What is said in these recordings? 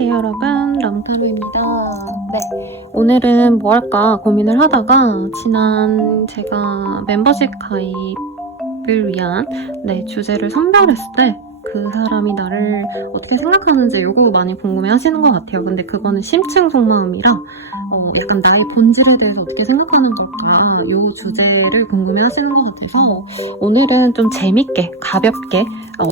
안녕하세요 여러분, 랑타로입니다. 네, 오늘은 뭐 할까 고민을 하다가 지난 제가 멤버십 가입을 위한 주제를 선별했을 때 그 사람이 나를 어떻게 생각하는지 요거 많이 궁금해 하시는 것 같아요. 근데 그거는 심층 속마음이라 약간 나의 본질에 대해서 어떻게 생각하는 걸까 요 주제를 궁금해 하시는 것 같아서 오늘은 좀 재밌게 가볍게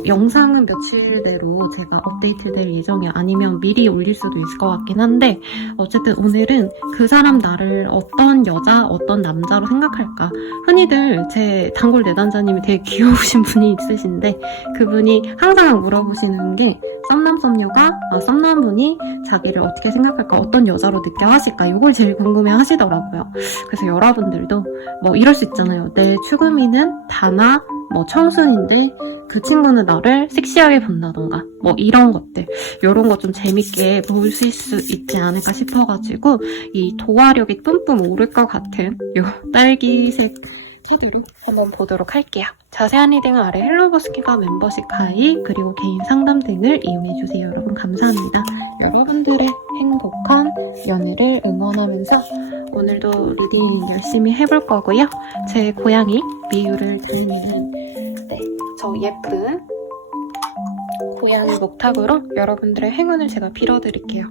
영상은 며칠 내로 제가 업데이트 될 예정이 아니면 미리 올릴 수도 있을 것 같긴 한데 어쨌든 오늘은 그 사람 나를 어떤 여자 어떤 남자로 생각할까. 흔히들 제 단골 내단자님이 되게 귀여우신 분이 있으신데 그분이 항상 물어보시는 게 썸남썸녀가 썸남분이 자기를 어떻게 생각할까 어떤 여자로 느껴 하실까 이걸 제일 궁금해 하시더라고요. 그래서 여러분들도 뭐 이럴 수 있잖아요. 내 추구미는 다나 청순인데 그 친구는 나를 섹시하게 본다던가 뭐 이런 것들 이런 거 좀 재밌게 보실 수 있지 않을까 싶어가지고 이 도화력이 뿜뿜 오를 것 같은 요 딸기색 키드로 한번 보도록 할게요. 자세한 리딩은 아래 헬로버스키가 멤버십 가입 그리고 개인 상담 등을 이용해주세요. 여러분 감사합니다. 여러분들의 행복한 연애를 응원하면서 오늘도 리딩 열심히 해볼 거고요. 제 고양이 미유를 들리는 저 예쁜 고양이 목탁으로 여러분들의 행운을 제가 빌어드릴게요.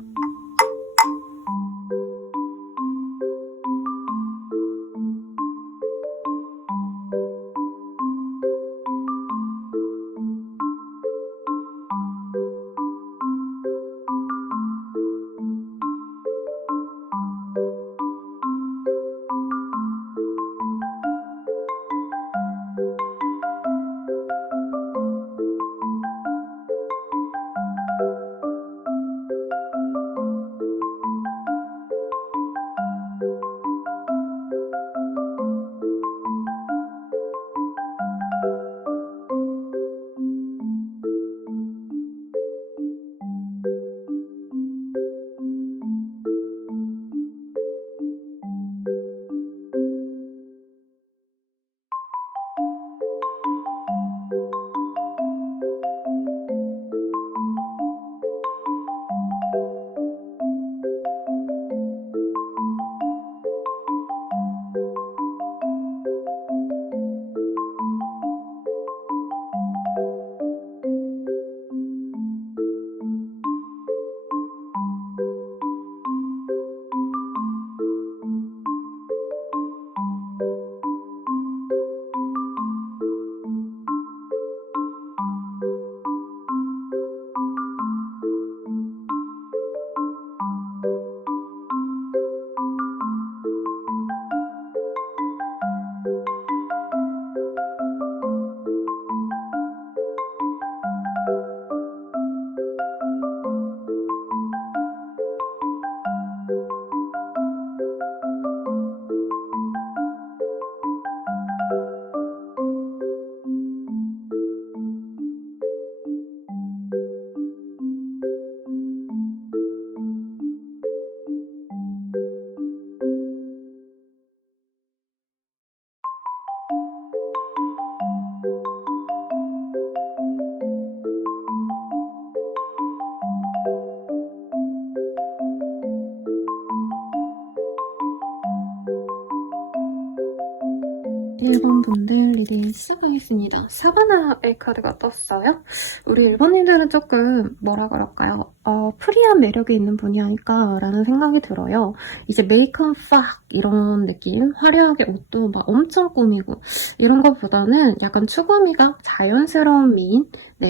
일본 분들 리딩 시작하겠습니다. 사바나의 카드가 떴어요. 우리 일본인들은 조금 뭐라 그럴까요? 프리한 매력이 있는 분이 아닐까 라는 생각이 들어요. 이제 메이크업 팍 이런 느낌 화려하게 옷도 막 엄청 꾸미고 이런 것보다는 약간 추구미가 자연스러운 미인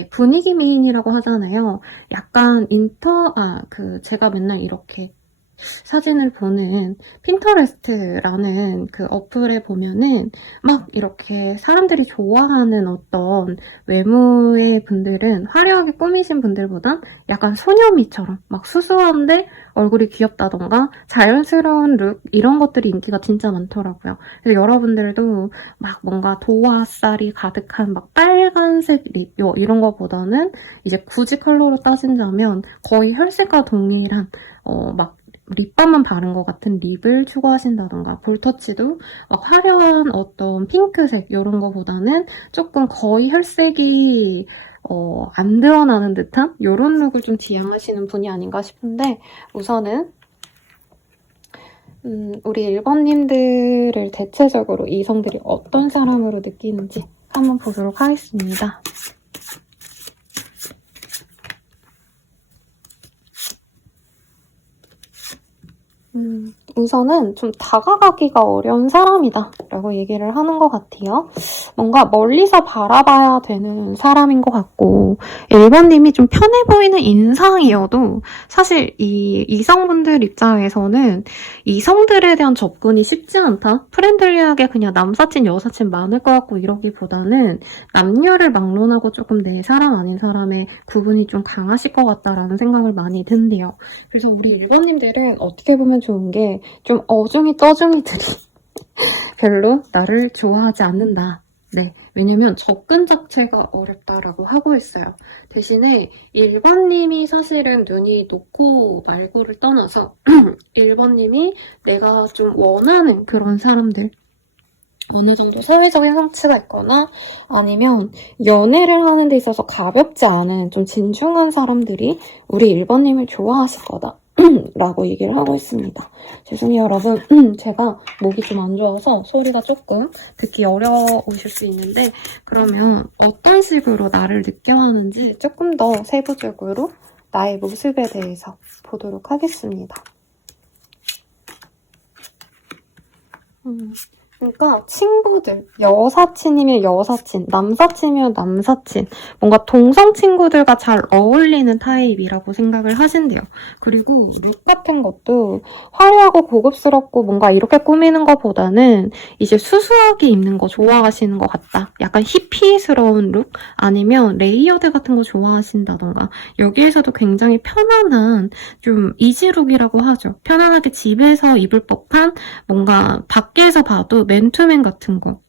분위기 미인이라고 하잖아요. 약간 제가 맨날 이렇게 사진을 보는 핀터레스트라는 그 어플에 보면은 막 이렇게 사람들이 좋아하는 어떤 외모의 분들은 화려하게 꾸미신 분들보단 약간 소녀미처럼 막 수수한데 얼굴이 귀엽다던가 자연스러운 룩 이런 것들이 인기가 진짜 많더라고요. 그래서 여러분들도 막 뭔가 도화살이 가득한 막 빨간색 립 이런 거보다는 이제 굳이 컬러로 따진다면 거의 혈색과 동일한 막 립밤만 바른 것 같은 립을 추구하신다던가 볼터치도 막 화려한 어떤 핑크색 이런 거보다는 조금 거의 혈색이 안 드러나는 듯한 이런 룩을 좀 지향하시는 분이 아닌가 싶은데 우선은 우리 1번님들을 대체적으로 이성들이 어떤 사람으로 느끼는지 한번 보도록 하겠습니다. 우선은 좀 다가가기가 어려운 사람이다 라고 얘기를 하는 것 같아요. 뭔가 멀리서 바라봐야 되는 사람인 것 같고 1번님이 좀 편해 보이는 인상이어도 사실 이 이성분들 입장에서는 이성들에 대한 접근이 쉽지 않다. 프렌들리하게 그냥 남사친 여사친 많을 것 같고 이러기보다는 남녀를 막론하고 조금 내 사람 아닌 사람의 구분이 좀 강하실 것 같다라는 생각을 많이 든대요. 그래서 우리 1번님들은 어떻게 보면 좋은 게 좀 어중이 떠중이들이 별로 나를 좋아하지 않는다. 네, 왜냐면 접근 자체가 어렵다라고 하고 있어요. 대신에 1번님이 사실은 눈이 높고 말고를 떠나서 1번님이 내가 좀 원하는 그런 사람들 어느 정도 사회적인 성취가 있거나 아니면 연애를 하는 데 있어서 가볍지 않은 좀 진중한 사람들이 우리 1번님을 좋아하실 거다. 라고 얘기를 하고 있습니다. 죄송해요 여러분. 제가 목이 좀 안 좋아서 소리가 조금 듣기 어려우실 수 있는데 그러면 어떤 식으로 나를 느껴하는지 조금 더 세부적으로 나의 모습에 대해서 보도록 하겠습니다. 그러니까 친구들, 여사친이면 여사친, 남사친이면 남사친 뭔가 동성 친구들과 잘 어울리는 타입이라고 생각을 하신대요. 그리고 룩 같은 것도 화려하고 고급스럽고 뭔가 이렇게 꾸미는 것보다는 이제 수수하게 입는 거 좋아하시는 것 같다. 약간 히피스러운 룩? 아니면 레이어드 같은 거 좋아하신다던가 여기에서도 굉장히 편안한 좀 이지룩이라고 하죠. 편안하게 집에서 입을 법한 뭔가 밖에서 봐도 맨투맨 같은 거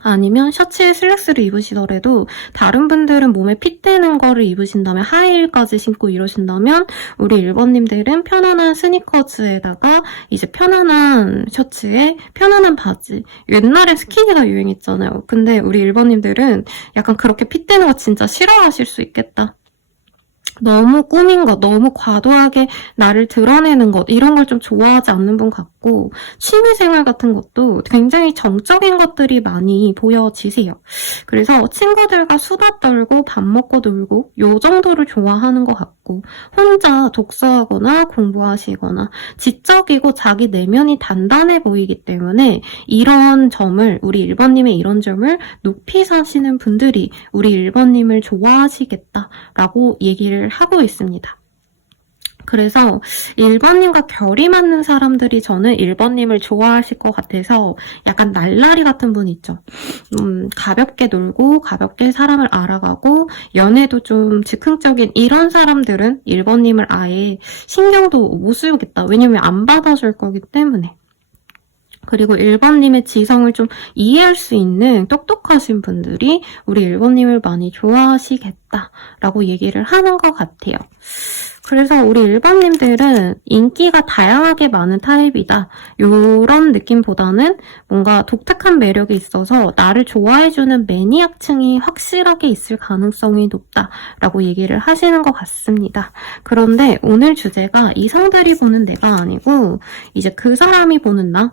아니면 셔츠에 슬랙스를 입으시더라도 다른 분들은 몸에 핏되는 거를 입으신다면 하이힐까지 신고 이러신다면 우리 1번님들은 편안한 스니커즈에다가 이제 편안한 셔츠에 편안한 바지 옛날에 스키니가 유행했잖아요. 근데 우리 1번님들은 약간 그렇게 핏되는 거 진짜 싫어하실 수 있겠다. 너무 꾸민 것, 너무 과도하게 나를 드러내는 것 이런 걸 좀 좋아하지 않는 분 같고 취미생활 같은 것도 굉장히 정적인 것들이 많이 보여지세요. 그래서 친구들과 수다 떨고 밥 먹고 놀고 요 정도를 좋아하는 것 같고 혼자 독서하거나 공부하시거나 지적이고 자기 내면이 단단해 보이기 때문에 이런 점을 우리 1번님의 이런 점을 높이 사시는 분들이 우리 1번님을 좋아하시겠다라고 얘기를 하고 있습니다. 그래서 1번님과 결이 맞는 사람들이 저는 1번님을 좋아하실 것 같아서 약간 날라리 같은 분 있죠. 가볍게 놀고 가볍게 사람을 알아가고 연애도 좀 즉흥적인 이런 사람들은 1번님을 아예 신경도 못 쓰겠다. 왜냐면 안 받아줄 거기 때문에. 그리고 1번님의 지성을 좀 이해할 수 있는 똑똑하신 분들이 우리 1번님을 많이 좋아하시겠다라고 얘기를 하는 것 같아요. 그래서 우리 1번님들은 인기가 다양하게 많은 타입이다. 이런 느낌보다는 뭔가 독특한 매력이 있어서 나를 좋아해주는 매니악층이 확실하게 있을 가능성이 높다라고 얘기를 하시는 것 같습니다. 그런데 오늘 주제가 이성들이 보는 내가 아니고 이제 그 사람이 보는 나?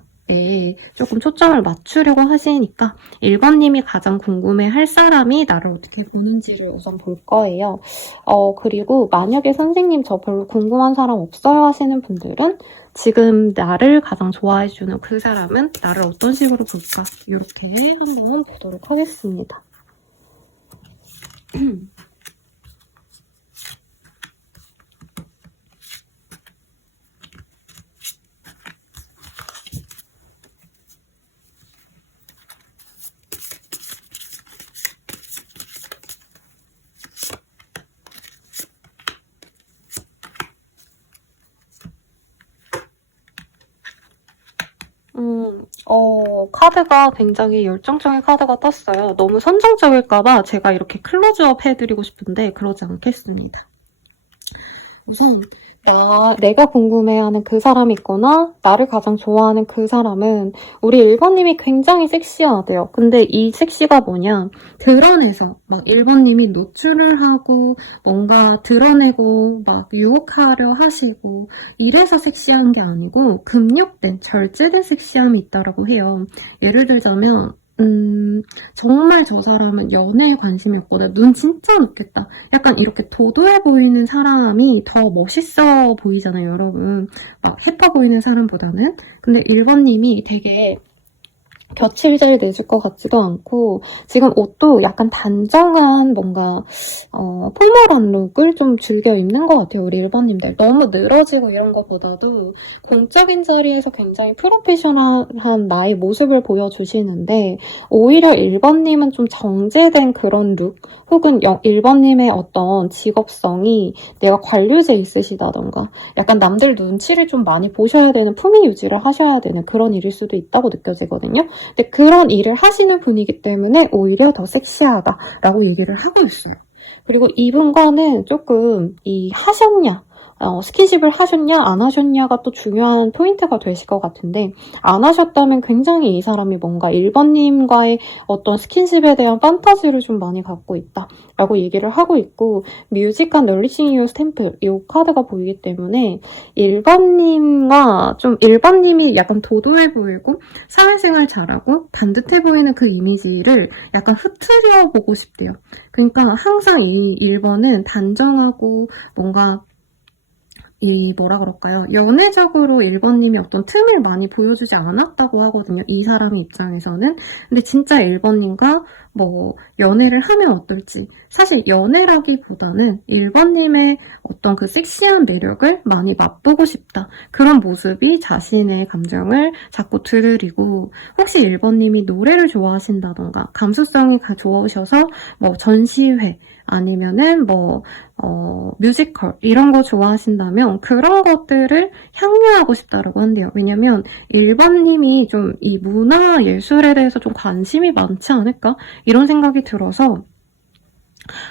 조금 초점을 맞추려고 하시니까 1번님이 가장 궁금해할 사람이 나를 어떻게 보는지를 우선 볼 거예요. 그리고 만약에 선생님 저 별로 궁금한 사람 없어요 하시는 분들은 지금 나를 가장 좋아해주는 그 사람은 나를 어떤 식으로 볼까? 이렇게 한번 보도록 하겠습니다. 카드가 굉장히 열정적인 카드가 떴어요. 너무 선정적일까봐 제가 이렇게 클로즈업 해드리고 싶은데 그러지 않겠습니다. 우선 내가 궁금해하는 그 사람이 있거나 나를 가장 좋아하는 그 사람은 우리 1번님이 굉장히 섹시하대요. 근데 이 섹시가 뭐냐? 드러내서 막 1번님이 노출을 하고 뭔가 드러내고 막 유혹하려 하시고 이래서 섹시한 게 아니고 금욕된 절제된 섹시함이 있다라고 해요. 예를 들자면 정말 저 사람은 연애에 관심이 없거든. 눈 진짜 높겠다. 약간 이렇게 도도해 보이는 사람이 더 멋있어 보이잖아요, 여러분. 막 예뻐 보이는 사람보다는. 근데 1번님이 되게 곁을 잘 내줄 것 같지도 않고 지금 옷도 약간 단정한 뭔가 포멀한 룩을 좀 즐겨 입는 것 같아요. 우리 1번님들. 너무 늘어지고 이런 것보다도 공적인 자리에서 굉장히 프로페셔널한 나의 모습을 보여주시는데 오히려 1번님은 좀 정제된 그런 룩 혹은 1번님의 어떤 직업성이 내가 관료제 있으시다던가 약간 남들 눈치를 좀 많이 보셔야 되는 품위 유지를 하셔야 되는 그런 일일 수도 있다고 느껴지거든요. 근데 그런 일을 하시는 분이기 때문에 오히려 더 섹시하다라고 얘기를 하고 있어요. 그리고 이분과는 조금 하셨냐 스킨십을 하셨냐 안 하셨냐가 또 중요한 포인트가 되실 것 같은데 안 하셨다면 굉장히 이 사람이 뭔가 1번님과의 어떤 스킨십에 대한 판타지를 좀 많이 갖고 있다 라고 얘기를 하고 있고 뮤직한 널리싱 유 스탬프 이 카드가 보이기 때문에 1번님과 좀 1번님이 약간 도도해 보이고 사회생활 잘하고 반듯해 보이는 그 이미지를 약간 흐트려 보고 싶대요. 그러니까 항상 이 1번은 단정하고 뭔가 뭐라 그럴까요? 연애적으로 1번님이 어떤 틈을 많이 보여주지 않았다고 하거든요. 이 사람 입장에서는. 근데 진짜 1번님과 연애를 하면 어떨지. 사실 연애라기보다는 1번님의 어떤 그 섹시한 매력을 많이 맛보고 싶다. 그런 모습이 자신의 감정을 자꾸 들으리고, 혹시 1번님이 노래를 좋아하신다던가, 감수성이 좋으셔서 전시회, 아니면은 뮤지컬 이런 거 좋아하신다면 그런 것들을 향유하고 싶다라고 한대요. 왜냐면 1번님이 좀 이 문화 예술에 대해서 좀 관심이 많지 않을까? 이런 생각이 들어서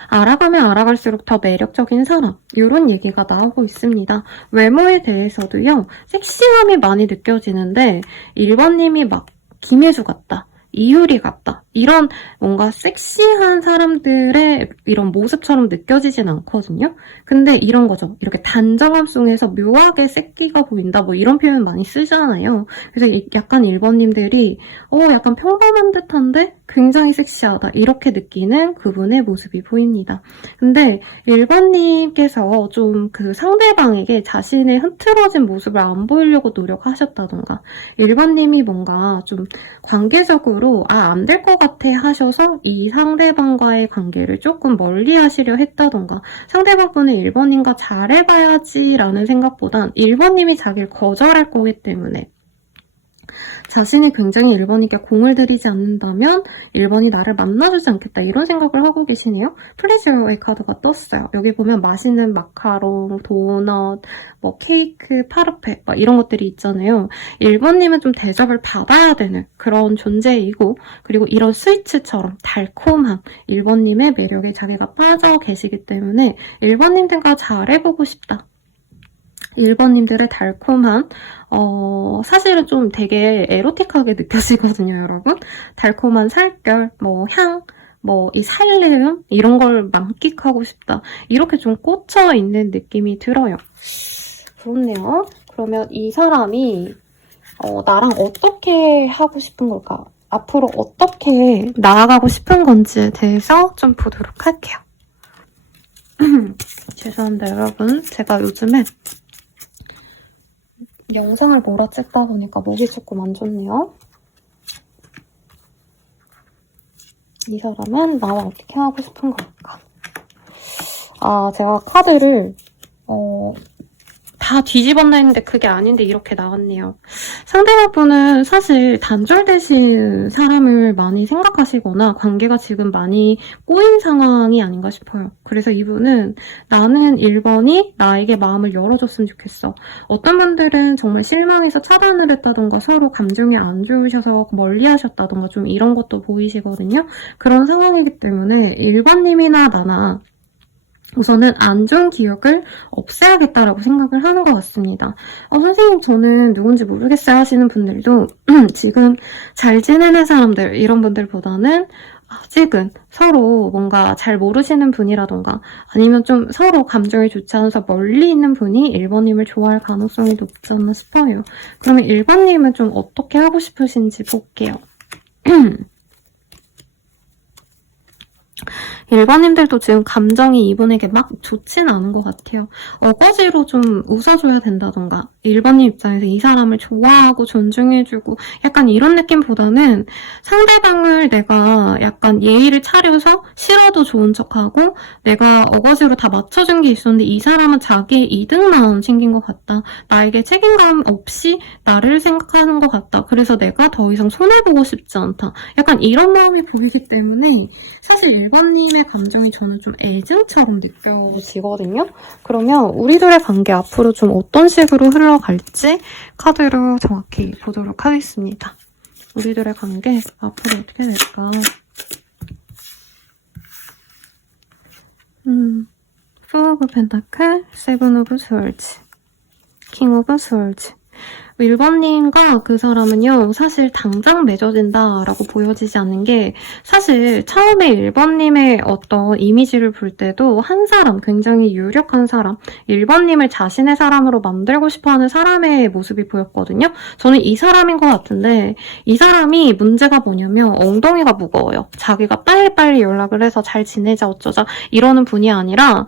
알아가면 알아갈수록 더 매력적인 사람 이런 얘기가 나오고 있습니다. 외모에 대해서도요. 섹시함이 많이 느껴지는데 1번님이 막 김혜수 같다. 이효리 같다. 이런 뭔가 섹시한 사람들의 이런 모습처럼 느껴지진 않거든요. 근데 이런 거죠. 이렇게 단정함 속에서 묘하게 새끼가 보인다. 이런 표현 많이 쓰잖아요. 그래서 약간 1번님들이 약간 평범한 듯한데 굉장히 섹시하다. 이렇게 느끼는 그분의 모습이 보입니다. 근데 1번님께서 좀 그 상대방에게 자신의 흐트러진 모습을 안 보이려고 노력하셨다던가 1번님이 뭔가 좀 관계적으로 안 될 것 같아 하셔서 이 상대방과의 관계를 조금 멀리 하시려 했다던가 상대방분은 1번님과 잘해봐야지 라는 생각보단 1번님이 자기를 거절할 거기 때문에 자신이 굉장히 1번님께 공을 들이지 않는다면 1번이 나를 만나주지 않겠다 이런 생각을 하고 계시네요. 플레저의 카드가 떴어요. 여기 보면 맛있는 마카롱, 도넛, 케이크, 파르페 이런 것들이 있잖아요. 1번님은 좀 대접을 받아야 되는 그런 존재이고 그리고 이런 스위츠처럼 달콤한 1번님의 매력에 자기가 빠져 계시기 때문에 1번님들과 잘해보고 싶다. 1번님들의 달콤한 사실은 좀 되게 에로틱하게 느껴지거든요, 여러분. 달콤한 살결, 향, 이 살림 이런 걸 만끽하고 싶다. 이렇게 좀 꽂혀 있는 느낌이 들어요. 좋네요. 그러면 이 사람이 나랑 어떻게 하고 싶은 걸까? 앞으로 어떻게 나아가고 싶은 건지에 대해서 좀 보도록 할게요. 죄송합니다, 여러분. 제가 요즘에 영상을 몰아찍다 보니까 목이 조금 안 좋네요. 이 사람은 나와 어떻게 하고 싶은 걸까? 제가 카드를 다 뒤집었나 했는데 그게 아닌데 이렇게 나왔네요. 상대방분은 사실 단절되신 사람을 많이 생각하시거나 관계가 지금 많이 꼬인 상황이 아닌가 싶어요. 그래서 이분은 나는 1번이 나에게 마음을 열어줬으면 좋겠어. 어떤 분들은 정말 실망해서 차단을 했다던가 서로 감정이 안 좋으셔서 멀리 하셨다던가 좀 이런 것도 보이시거든요. 그런 상황이기 때문에 1번님이나 나나 우선은 안 좋은 기억을 없애야겠다라고 생각을 하는 것 같습니다. 선생님 저는 누군지 모르겠어요 하시는 분들도 지금 잘 지내는 사람들 이런 분들보다는 아직은 서로 뭔가 잘 모르시는 분이라던가 아니면 좀 서로 감정이 좋지 않아서 멀리 있는 분이 1번님을 좋아할 가능성이 높지 않나 싶어요. 그러면 1번님은 좀 어떻게 하고 싶으신지 볼게요. 1번님들도 지금 감정이 이분에게 막 좋진 않은 것 같아요. 어거지로 좀 웃어줘야 된다던가 1번님 입장에서 이 사람을 좋아하고 존중해주고 약간 이런 느낌보다는 상대방을 내가 약간 예의를 차려서 싫어도 좋은 척하고 내가 어거지로 다 맞춰준 게 있었는데 이 사람은 자기의 이득만 챙긴 것 같다. 나에게 책임감 없이 나를 생각하는 것 같다. 그래서 내가 더 이상 손해보고 싶지 않다. 약간 이런 마음이 보이기 때문에 사실 1번님의 감정이 저는 좀 애증처럼 느껴지거든요. 그러면 우리들의 관계 앞으로 좀 어떤 식으로 흘러갈지 카드로 정확히 보도록 하겠습니다. 우리들의 관계 앞으로 어떻게 될까? Four of Pentacles, Seven of Swords, King of Swords. 1번님과 그 사람은요, 사실 당장 맺어진다라고 보여지지 않는 게 사실 처음에 1번님의 어떤 이미지를 볼 때도 한 사람, 굉장히 유력한 사람, 1번님을 자신의 사람으로 만들고 싶어하는 사람의 모습이 보였거든요. 저는 이 사람인 것 같은데 이 사람이 문제가 뭐냐면 엉덩이가 무거워요. 자기가 빨리빨리 연락을 해서 잘 지내자 어쩌자 이러는 분이 아니라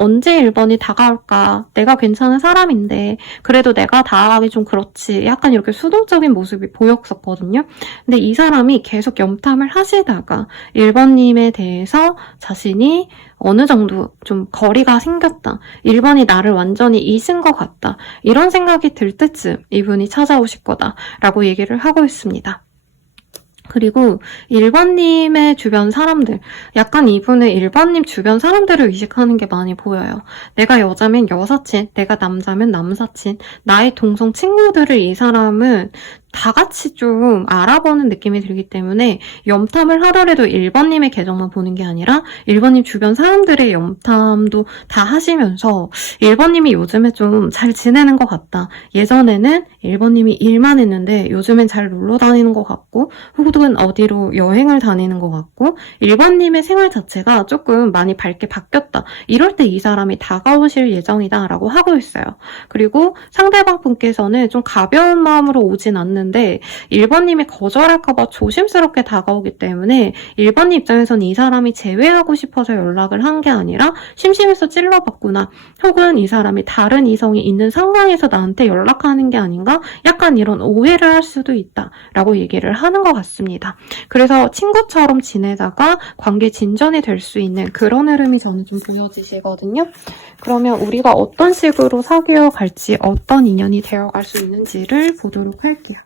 언제 1번이 다가올까? 내가 괜찮은 사람인데 그래도 내가 다가가기 좀 그렇지. 약간 이렇게 수동적인 모습이 보였었거든요. 근데 이 사람이 계속 염탐을 하시다가 1번님에 대해서 자신이 어느 정도 좀 거리가 생겼다. 1번이 나를 완전히 잊은 것 같다. 이런 생각이 들 때쯤 이분이 찾아오실 거다라고 얘기를 하고 있습니다. 그리고 1번님의 주변 사람들, 약간 이분은 1번님 주변 사람들을 의식하는 게 많이 보여요. 내가 여자면 여사친, 내가 남자면 남사친, 나의 동성 친구들을 이 사람은 다 같이 좀 알아보는 느낌이 들기 때문에 염탐을 하더라도 1번님의 계정만 보는 게 아니라 1번님 주변 사람들의 염탐도 다 하시면서 1번님이 요즘에 좀 잘 지내는 것 같다. 예전에는 1번님이 일만 했는데 요즘엔 잘 놀러 다니는 것 같고 혹은 어디로 여행을 다니는 것 같고 1번님의 생활 자체가 조금 많이 밝게 바뀌었다. 이럴 때 이 사람이 다가오실 예정이다 라고 하고 있어요. 그리고 상대방 분께서는 좀 가벼운 마음으로 오진 않는데 1번님이 거절할까봐 조심스럽게 다가오기 때문에 1번님 입장에서는 이 사람이 제외하고 싶어서 연락을 한 게 아니라 심심해서 찔러봤구나. 혹은 이 사람이 다른 이성이 있는 상황에서 나한테 연락하는 게 아닌가? 약간 이런 오해를 할 수도 있다 라고 얘기를 하는 것 같습니다. 그래서 친구처럼 지내다가 관계 진전이 될 수 있는 그런 흐름이 저는 좀 보여지시거든요. 그러면 우리가 어떤 식으로 사귀어 갈지 어떤 인연이 되어갈 수 있는지를 보도록 할게요.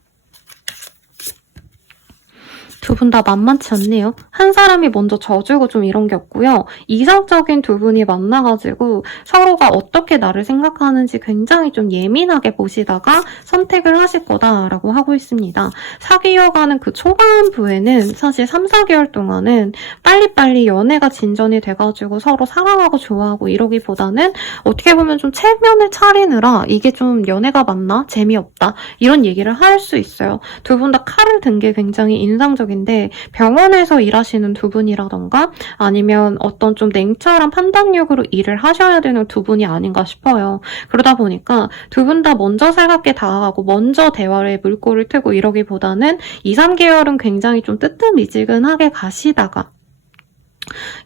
두 분 다 만만치 않네요. 한 사람이 먼저 져주고 좀 이런 게 없고요. 이성적인 두 분이 만나가지고 서로가 어떻게 나를 생각하는지 굉장히 좀 예민하게 보시다가 선택을 하실 거다라고 하고 있습니다. 사귀어가는 그 초반부에는 사실 3, 4개월 동안은 빨리빨리 연애가 진전이 돼가지고 서로 사랑하고 좋아하고 이러기보다는 어떻게 보면 좀 체면을 차리느라 이게 좀 연애가 맞나? 재미없다. 이런 얘기를 할 수 있어요. 두 분 다 칼을 든 게 굉장히 인상적인 인데 병원에서 일하시는 두 분이라던가 아니면 어떤 좀 냉철한 판단력으로 일을 하셔야 되는 두 분이 아닌가 싶어요. 그러다 보니까 두 분 다 먼저 살갑게 다가가고 먼저 대화에 물꼬를 트고 이러기보다는 2, 3개월은 굉장히 좀 뜨뜻미지근하게 가시다가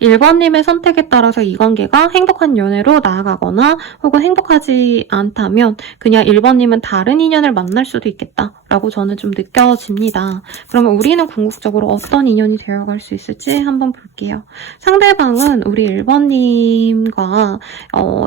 1번님의 선택에 따라서 이 관계가 행복한 연애로 나아가거나 혹은 행복하지 않다면 그냥 1번님은 다른 인연을 만날 수도 있겠다라고 저는 좀 느껴집니다. 그러면 우리는 궁극적으로 어떤 인연이 되어갈 수 있을지 한번 볼게요. 상대방은 우리 1번님과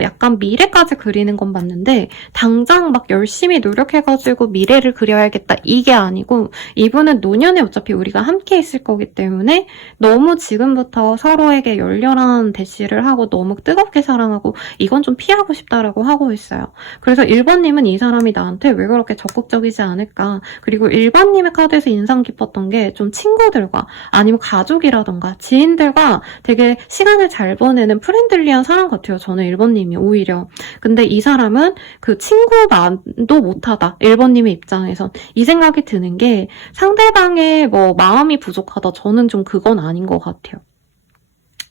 약간 미래까지 그리는 건 맞는데 당장 막 열심히 노력해가지고 미래를 그려야겠다 이게 아니고 이분은 노년에 어차피 우리가 함께 있을 거기 때문에 너무 지금부터 서로에게 열렬한 대시를 하고 너무 뜨겁게 사랑하고 이건 좀 피하고 싶다라고 하고 있어요. 그래서 1번님은 이 사람이 나한테 왜 그렇게 적극적이지 않을까. 그리고 1번님의 카드에서 인상 깊었던 게 좀 친구들과 아니면 가족이라던가 지인들과 되게 시간을 잘 보내는 프렌들리한 사람 같아요. 저는 1번님이 오히려. 근데 이 사람은 그 친구만도 못하다. 1번님의 입장에선. 이 생각이 드는 게 상대방의 뭐 마음이 부족하다. 저는 좀 그건 아닌 것 같아요.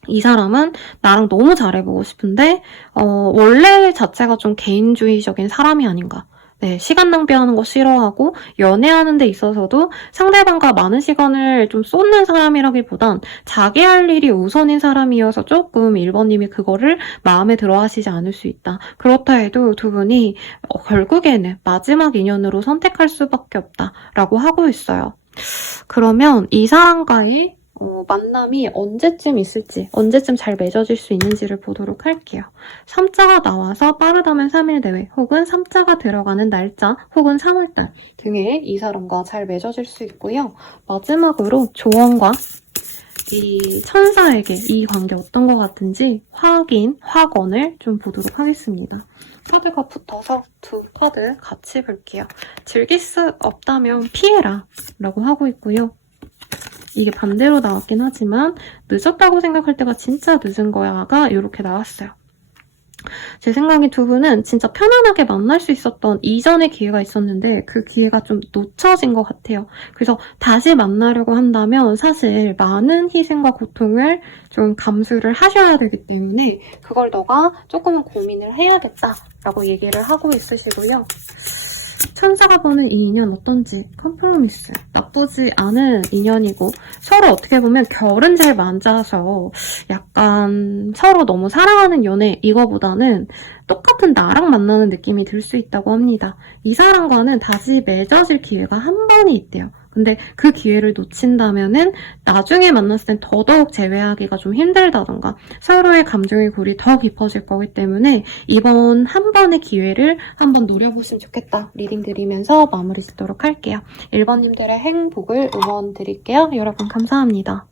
이 사람은 나랑 너무 잘해보고 싶은데 원래 자체가 좀 개인주의적인 사람이 아닌가. 네, 시간 낭비하는 거 싫어하고 연애하는 데 있어서도 상대방과 많은 시간을 좀 쏟는 사람이라기보단 자기 할 일이 우선인 사람이어서 조금 1번님이 그거를 마음에 들어 하시지 않을 수 있다. 그렇다 해도 두 분이 결국에는 마지막 인연으로 선택할 수밖에 없다라고 하고 있어요. 그러면 이 사람과의 만남이 언제쯤 있을지, 언제쯤 잘 맺어질 수 있는지를 보도록 할게요. 3자가 나와서 빠르다면 3일 내외, 혹은 3자가 들어가는 날짜, 혹은 3월달 등에 이 사람과 잘 맺어질 수 있고요. 마지막으로 조언과 이 천사에게 이 관계 어떤 것 같은지 확언을 좀 보도록 하겠습니다. 카드가 붙어서 두 카드 같이 볼게요. 즐길 수 없다면 피해라 라고 하고 있고요. 이게 반대로 나왔긴 하지만 늦었다고 생각할 때가 진짜 늦은 거야가 이렇게 나왔어요. 제 생각에 두 분은 진짜 편안하게 만날 수 있었던 이전의 기회가 있었는데 그 기회가 좀 놓쳐진 것 같아요. 그래서 다시 만나려고 한다면 사실 많은 희생과 고통을 좀 감수를 하셔야 되기 때문에 그걸 너가 조금은 고민을 해야겠다라고 얘기를 하고 있으시고요. 천사가 보는 이 인연 어떤지 컴프로미스 나쁘지 않은 인연이고 서로 어떻게 보면 결은 잘 맞아서 약간 서로 너무 사랑하는 연애 이거보다는 똑같은 나랑 만나는 느낌이 들 수 있다고 합니다. 이 사람과는 다시 맺어질 기회가 한 번이 있대요. 근데 그 기회를 놓친다면은 나중에 만났을 땐 더더욱 재회하기가 좀 힘들다던가 서로의 감정의 골이 더 깊어질 거기 때문에 이번 한 번의 기회를 한번 노려보시면 좋겠다 리딩 드리면서 마무리 짓도록 할게요. 1번님들의 행복을 응원 드릴게요. 여러분 감사합니다.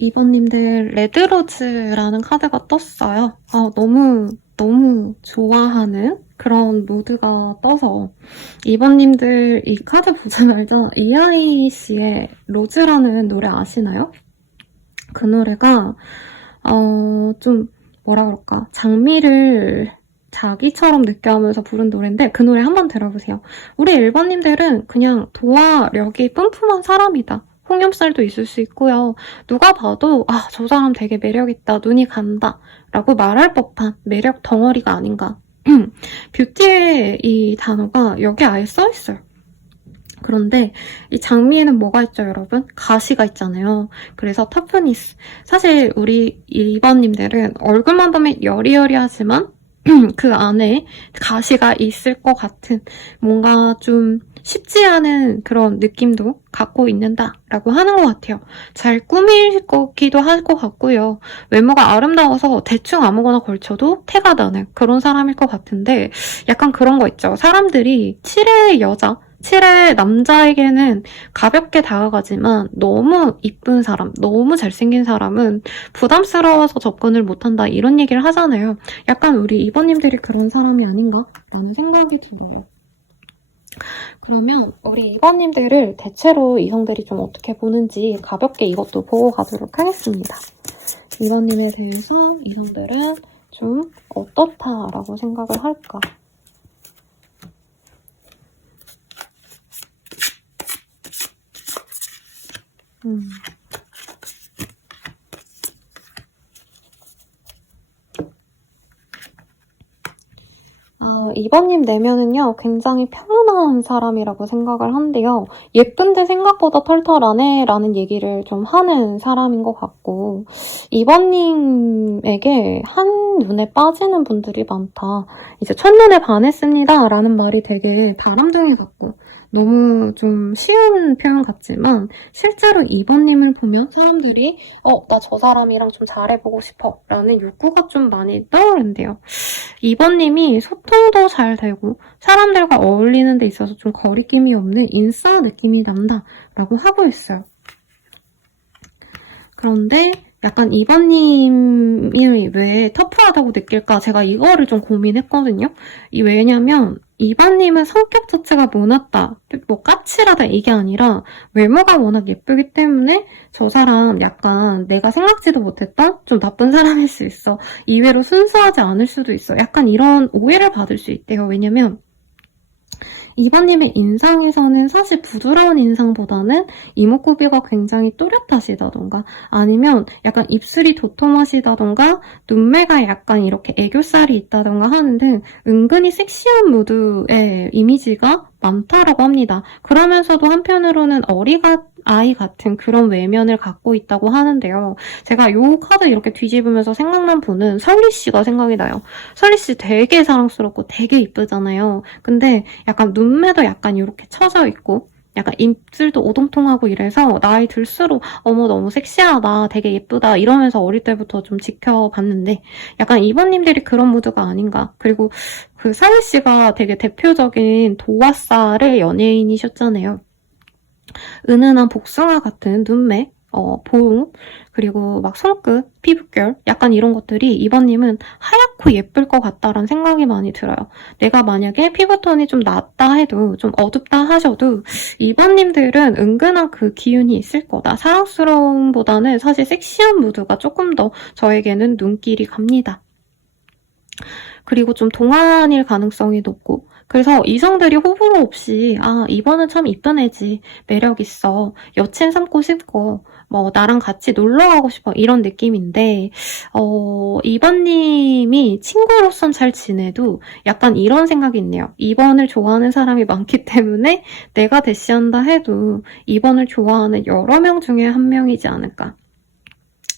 2번님들 레드로즈라는 카드가 떴어요. 너무 좋아하는 그런 모드가 떠서 2번님들 이 카드 보면 알죠? 이하이 씨의 로즈라는 노래 아시나요? 그 노래가 좀 뭐라 그럴까 장미를 자기처럼 느껴하면서 부른 노래인데 그 노래 한번 들어보세요. 우리 1번님들은 그냥 도화력이 뿜뿜한 사람이다. 홍염살도 있을 수 있고요. 누가 봐도 저 사람 되게 매력있다. 눈이 간다. 라고 말할 법한 매력 덩어리가 아닌가. 뷰티의 이 단어가 여기 아예 써있어요. 그런데 이 장미에는 뭐가 있죠, 여러분? 가시가 있잖아요. 그래서 터프니스. 사실 우리 2번님들은 얼굴만 보면 여리여리하지만 그 안에 가시가 있을 것 같은 뭔가 좀 쉽지 않은 그런 느낌도 갖고 있는다라고 하는 것 같아요. 잘 꾸미기도 할 것 같고요. 외모가 아름다워서 대충 아무거나 걸쳐도 태가 나는 그런 사람일 것 같은데 약간 그런 거 있죠. 사람들이 7의 여자 7의 남자에게는 가볍게 다가가지만 너무 이쁜 사람, 너무 잘생긴 사람은 부담스러워서 접근을 못한다 이런 얘기를 하잖아요. 약간 우리 2번님들이 그런 사람이 아닌가라는 생각이 들어요. 그러면 우리 2번님들을 대체로 이성들이 좀 어떻게 보는지 가볍게 이것도 보고 가도록 하겠습니다. 2번님에 대해서 이성들은 좀 어떻다라고 생각을 할까? 이번님 내면은요, 굉장히 평온한 사람이라고 생각을 한데요. 예쁜데 생각보다 털털하네 라는 얘기를 좀 하는 사람인 것 같고, 이번님에게 한눈에 빠지는 분들이 많다. 이제 첫눈에 반했습니다 라는 말이 되게 바람둥이 같고, 너무 좀 쉬운 표현 같지만 실제로 2번님을 보면 사람들이 나 저 사람이랑 좀 잘해보고 싶어 라는 욕구가 좀 많이 떠오른대요. 2번님이 소통도 잘 되고 사람들과 어울리는 데 있어서 좀 거리낌이 없는 인싸 느낌이 난다 라고 하고 있어요. 그런데 약간 2번님이 왜 터프하다고 느낄까? 제가 이거를 좀 고민했거든요. 왜냐면 2번님은 성격 자체가 모났다, 뭐 까칠하다 이게 아니라 외모가 워낙 예쁘기 때문에 저 사람 약간 내가 생각지도 못했던 좀 나쁜 사람일 수 있어. 이외로 순수하지 않을 수도 있어. 약간 이런 오해를 받을 수 있대요. 왜냐면 2번님의 인상에서는 사실 부드러운 인상보다는 이목구비가 굉장히 또렷하시다던가 아니면 약간 입술이 도톰하시다던가 눈매가 약간 이렇게 애교살이 있다던가 하는 등 은근히 섹시한 무드의 이미지가 많다라고 합니다. 그러면서도 한편으로는 아이 같은 그런 외면을 갖고 있다고 하는데요. 제가 이 카드 이렇게 뒤집으면서 생각난 분은 설리씨가 생각이 나요. 설리씨 되게 사랑스럽고 되게 이쁘잖아요. 근데 약간 눈매도 약간 이렇게 처져 있고 약간 입술도 오동통하고 이래서 나이 들수록 어머 너무 섹시하다, 되게 예쁘다 이러면서 어릴 때부터 좀 지켜봤는데 약간 2번님들이 그런 무드가 아닌가. 그리고 그 설리씨가 되게 대표적인 도화살의 연예인이셨잖아요. 은은한 복숭아 같은 눈매, 보움, 그리고 막 손끝, 피부결, 약간 이런 것들이 2번님은 하얗고 예쁠 것 같다라는 생각이 많이 들어요. 내가 만약에 피부톤이 좀 낮다 해도, 좀 어둡다 하셔도 2번님들은 은근한 그 기운이 있을 거다. 사랑스러움보다는 사실 섹시한 무드가 조금 더 저에게는 눈길이 갑니다. 그리고 좀 동안일 가능성이 높고 그래서 이성들이 호불호 없이 이번은 참 이쁜 애지, 매력 있어, 여친 삼고 싶고 뭐 나랑 같이 놀러 가고 싶어 이런 느낌인데 2번님이 친구로선 잘 지내도 약간 이런 생각이 있네요. 2번을 좋아하는 사람이 많기 때문에 내가 대시한다 해도 2번을 좋아하는 여러 명 중에 한 명이지 않을까.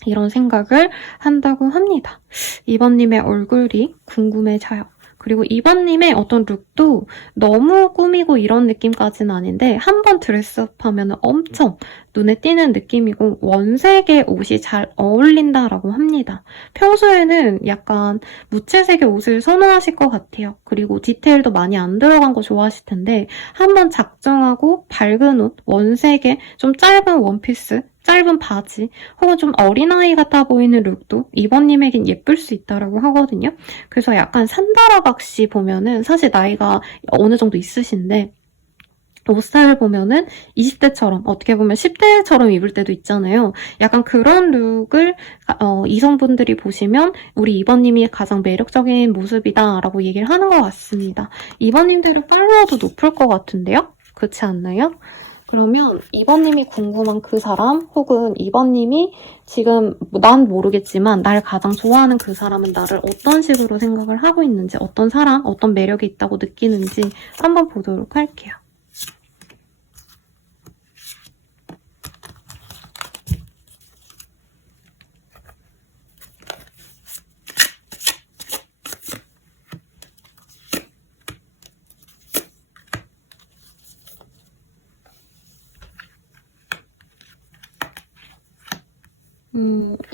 이런 생각을 한다고 합니다. 2번님의 얼굴이 궁금해져요. 그리고 2번님의 어떤 룩도 너무 꾸미고 이런 느낌까지는 아닌데 한번 드레스업하면 엄청 눈에 띄는 느낌이고 원색의 옷이 잘 어울린다라고 합니다. 평소에는 약간 무채색의 옷을 선호하실 것 같아요. 그리고 디테일도 많이 안 들어간 거 좋아하실 텐데 한번 작정하고 밝은 옷, 원색의 좀 짧은 원피스 짧은 바지 혹은 좀 어린아이 같아 보이는 룩도 2번님에겐 예쁠 수 있다라고 하거든요. 그래서 약간 산다라박 씨 보면은 사실 나이가 어느 정도 있으신데 옷 스타일 보면은 20대처럼 어떻게 보면 10대처럼 입을 때도 있잖아요. 약간 그런 룩을 이성분들이 보시면 우리 2번님이 가장 매력적인 모습이다라고 얘기를 하는 것 같습니다. 2번님들은 팔로워도 높을 것 같은데요? 그렇지 않나요? 그러면 2번님이 궁금한 그 사람 혹은 2번님이 지금 난 모르겠지만 날 가장 좋아하는 그 사람은 나를 어떤 식으로 생각을 하고 있는지 어떤 사람, 어떤 매력이 있다고 느끼는지 한번 보도록 할게요.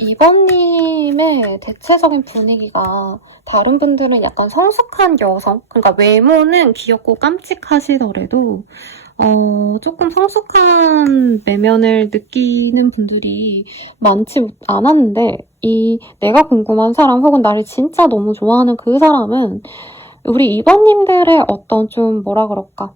이번님의 대체적인 분위기가 다른 분들은 약간 성숙한 여성, 그러니까 외모는 귀엽고 깜찍하시더라도 조금 성숙한 내면을 느끼는 분들이 많지 않았는데 내가 궁금한 사람 혹은 나를 진짜 너무 좋아하는 그 사람은 우리 이번님들의 어떤 좀 뭐라 그럴까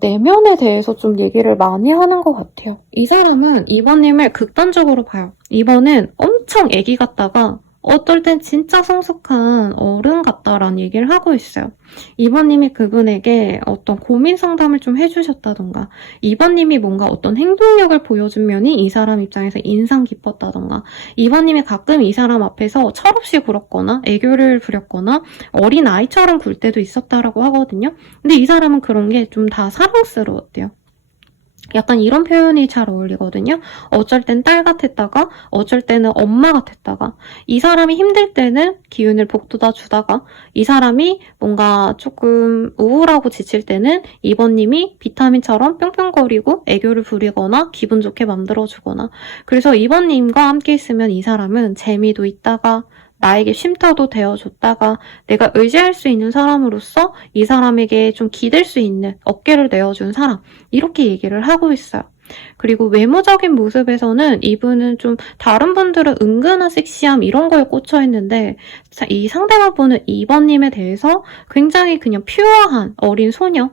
내면에 대해서 좀 얘기를 많이 하는 것 같아요. 이 사람은 2번님을 극단적으로 봐요. 2번은 엄청 애기 같다가 어떨 땐 진짜 성숙한 어른 같다라는 얘기를 하고 있어요. 2번님이 그분에게 어떤 고민 상담을 좀 해주셨다던가 2번님이 뭔가 어떤 행동력을 보여준 면이 이 사람 입장에서 인상 깊었다던가 2번님이 가끔 이 사람 앞에서 철없이 굴었거나 애교를 부렸거나 어린 아이처럼 굴 때도 있었다라고 하거든요. 근데 이 사람은 그런 게 좀 다 사랑스러웠대요. 약간 이런 표현이 잘 어울리거든요. 어쩔 땐 딸 같았다가 어쩔 때는 엄마 같았다가 이 사람이 힘들 때는 기운을 북돋아 주다가 이 사람이 뭔가 조금 우울하고 지칠 때는 2번님이 비타민처럼 뿅뿅거리고 애교를 부리거나 기분 좋게 만들어주거나 그래서 2번님과 함께 있으면 이 사람은 재미도 있다가 나에게 쉼터도 되어줬다가 내가 의지할 수 있는 사람으로서 이 사람에게 좀 기댈 수 있는 어깨를 내어준 사람 이렇게 얘기를 하고 있어요. 그리고 외모적인 모습에서는 이분은 좀 다른 분들은 은근한 섹시함 이런 거에 꽂혀 있는데 이 상대가 보는 2번님에 대해서 굉장히 그냥 퓨어한 어린 소년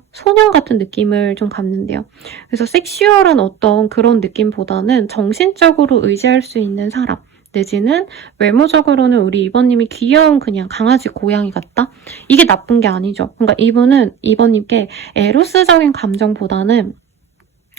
같은 느낌을 좀 갖는데요. 그래서 섹슈얼한 어떤 그런 느낌보다는 정신적으로 의지할 수 있는 사람 내지는 외모적으로는 우리 2번님이 귀여운 그냥 강아지 고양이 같다? 이게 나쁜 게 아니죠. 그러니까 이분은 2번님께 에로스적인 감정보다는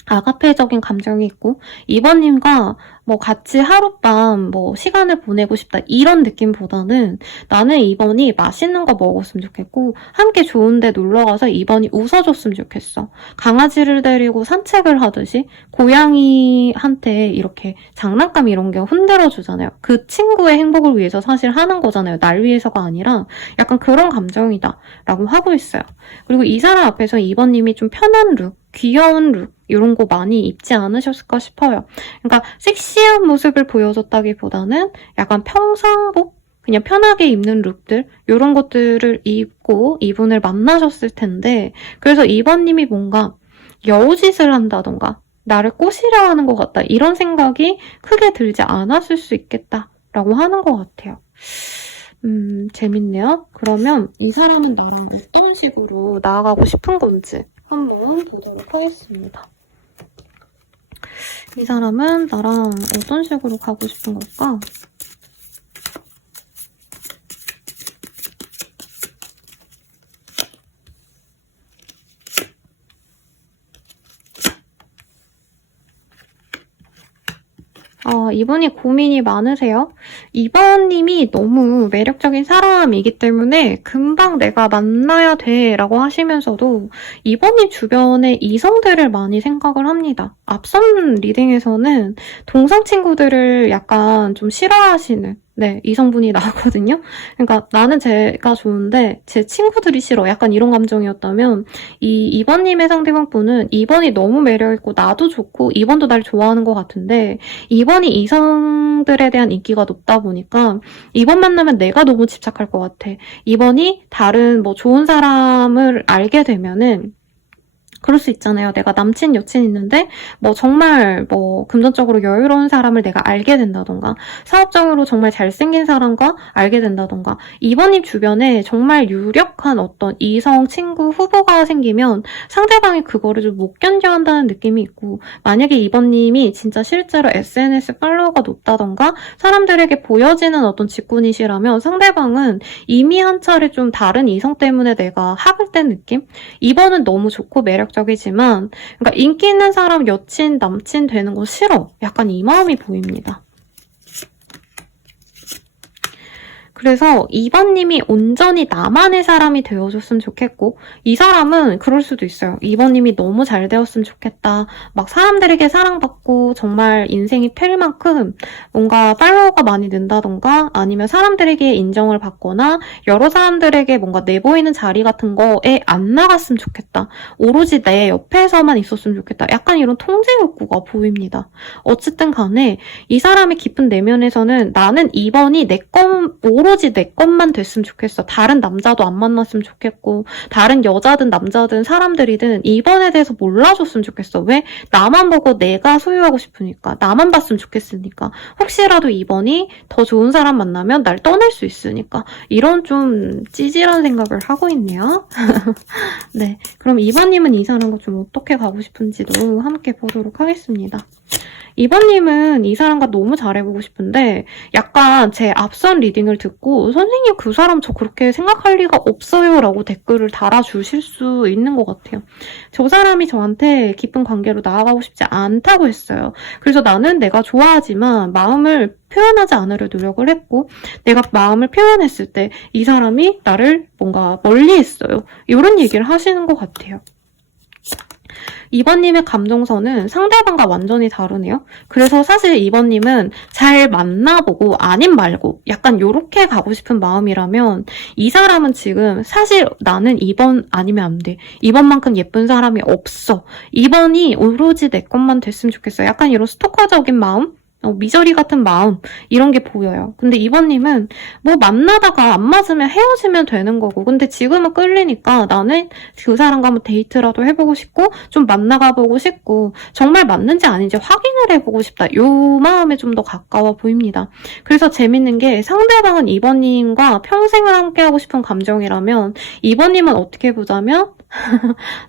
아가페적인 감정이 있고 2번님과 뭐 같이 하룻밤 뭐 시간을 보내고 싶다 이런 느낌보다는 나는 2번이 맛있는 거 먹었으면 좋겠고 함께 좋은 데 놀러가서 2번이 웃어줬으면 좋겠어. 강아지를 데리고 산책을 하듯이 고양이한테 이렇게 장난감 이런 게 흔들어주잖아요. 그 친구의 행복을 위해서 사실 하는 거잖아요. 날 위해서가 아니라 약간 그런 감정이다 라고 하고 있어요. 그리고 이 사람 앞에서 2번님이 좀 편한 룩 귀여운 룩 이런 거 많이 입지 않으셨을까 싶어요. 그러니까 섹시한 모습을 보여줬다기보다는 약간 평상복? 그냥 편하게 입는 룩들 이런 것들을 입고 이분을 만나셨을 텐데 그래서 2번님이 뭔가 여우짓을 한다던가 나를 꼬시려 하는 것 같다 이런 생각이 크게 들지 않았을 수 있겠다라고 하는 것 같아요. 재밌네요. 그러면 이 사람은 나랑 어떤 식으로 나아가고 싶은 건지 한번 보도록 하겠습니다. 이 사람은 나랑 어떤 식으로 가고 싶은 걸까? 이분이 고민이 많으세요. 2번님이 너무 매력적인 사람이기 때문에 금방 내가 만나야 돼 라고 하시면서도 2번님 주변에 이성들을 많이 생각을 합니다. 앞선 리딩에서는 동성 친구들을 약간 좀 싫어하시는 이성분이 나왔거든요. 그러니까 나는 제가 좋은데 제 친구들이 싫어. 약간 이런 감정이었다면 이 2번님의 상대방분은 2번이 너무 매력있고 나도 좋고 2번도 날 좋아하는 것 같은데 2번이 이성들에 대한 인기가 높다 보니까 2번 만나면 내가 너무 집착할 것 같아. 2번이 다른 뭐 좋은 사람을 알게 되면은 그럴 수 있잖아요. 내가 남친, 여친 있는데 뭐 정말 뭐 금전적으로 여유로운 사람을 내가 알게 된다던가 사업적으로 정말 잘생긴 사람과 알게 된다던가 이번님 주변에 정말 유력한 어떤 이성, 친구, 후보가 생기면 상대방이 그거를 좀 못 견뎌 한다는 느낌이 있고 만약에 이번님이 진짜 실제로 SNS 팔로워가 높다던가 사람들에게 보여지는 어떤 직군이시라면 상대방은 이미 한 차례 좀 다른 이성 때문에 내가 학을 뗀 느낌? 이번은 너무 좋고 매력적이지만 그러니까 인기 있는 사람 여친, 남친 되는 거 싫어. 약간 이 마음이 보입니다. 그래서 2번님이 온전히 나만의 사람이 되어줬으면 좋겠고 이 사람은 그럴 수도 있어요. 2번님이 너무 잘 되었으면 좋겠다. 막 사람들에게 사랑받고 정말 인생이 펼 만큼 뭔가 팔로워가 많이 는다던가 아니면 사람들에게 인정을 받거나 여러 사람들에게 뭔가 내보이는 자리 같은 거에 안 나갔으면 좋겠다. 오로지 내 옆에서만 있었으면 좋겠다. 약간 이런 통제 욕구가 보입니다. 어쨌든 간에 이 사람의 깊은 내면에서는 나는 2번이 오로지 내 것만 됐으면 좋겠어. 다른 남자도 안 만났으면 좋겠고 다른 여자든 남자든 사람들이든 2번에 대해서 몰라줬으면 좋겠어. 왜? 나만 보고 내가 소유하고 싶으니까. 나만 봤으면 좋겠으니까. 혹시라도 2번이 더 좋은 사람 만나면 날 떠날 수 있으니까. 이런 좀 찌질한 생각을 하고 있네요. 네, 그럼 2번님은 이 사람과 좀 어떻게 가고 싶은지도 함께 보도록 하겠습니다. 2번님은 이 사람과 너무 잘해보고 싶은데 약간 제 앞선 리딩을 듣고 선생님 그 사람 저 그렇게 생각할 리가 없어요 라고 댓글을 달아주실 수 있는 것 같아요. 저 사람이 저한테 깊은 관계로 나아가고 싶지 않다고 했어요. 그래서 나는 내가 좋아하지만 마음을 표현하지 않으려 노력을 했고 내가 마음을 표현했을 때 이 사람이 나를 뭔가 멀리했어요. 이런 얘기를 하시는 것 같아요. 2번님의 감정선은 상대방과 완전히 다르네요. 그래서 사실 2번님은 잘 만나보고 아님 말고 약간 요렇게 가고 싶은 마음이라면 이 사람은 지금 사실 나는 2번 아니면 안 돼. 2번만큼 예쁜 사람이 없어. 2번이 오로지 내 것만 됐으면 좋겠어. 약간 이런 스토커적인 마음? 미저리 같은 마음 이런 게 보여요. 근데 2번님은 뭐 만나다가 안 맞으면 헤어지면 되는 거고 근데 지금은 끌리니까 나는 그 사람과 한번 데이트라도 해보고 싶고 좀 만나가보고 싶고 정말 맞는지 아닌지 확인을 해보고 싶다. 요 마음에 좀 더 가까워 보입니다. 그래서 재밌는 게 상대방은 2번님과 평생을 함께하고 싶은 감정이라면 2번님은 어떻게 보자면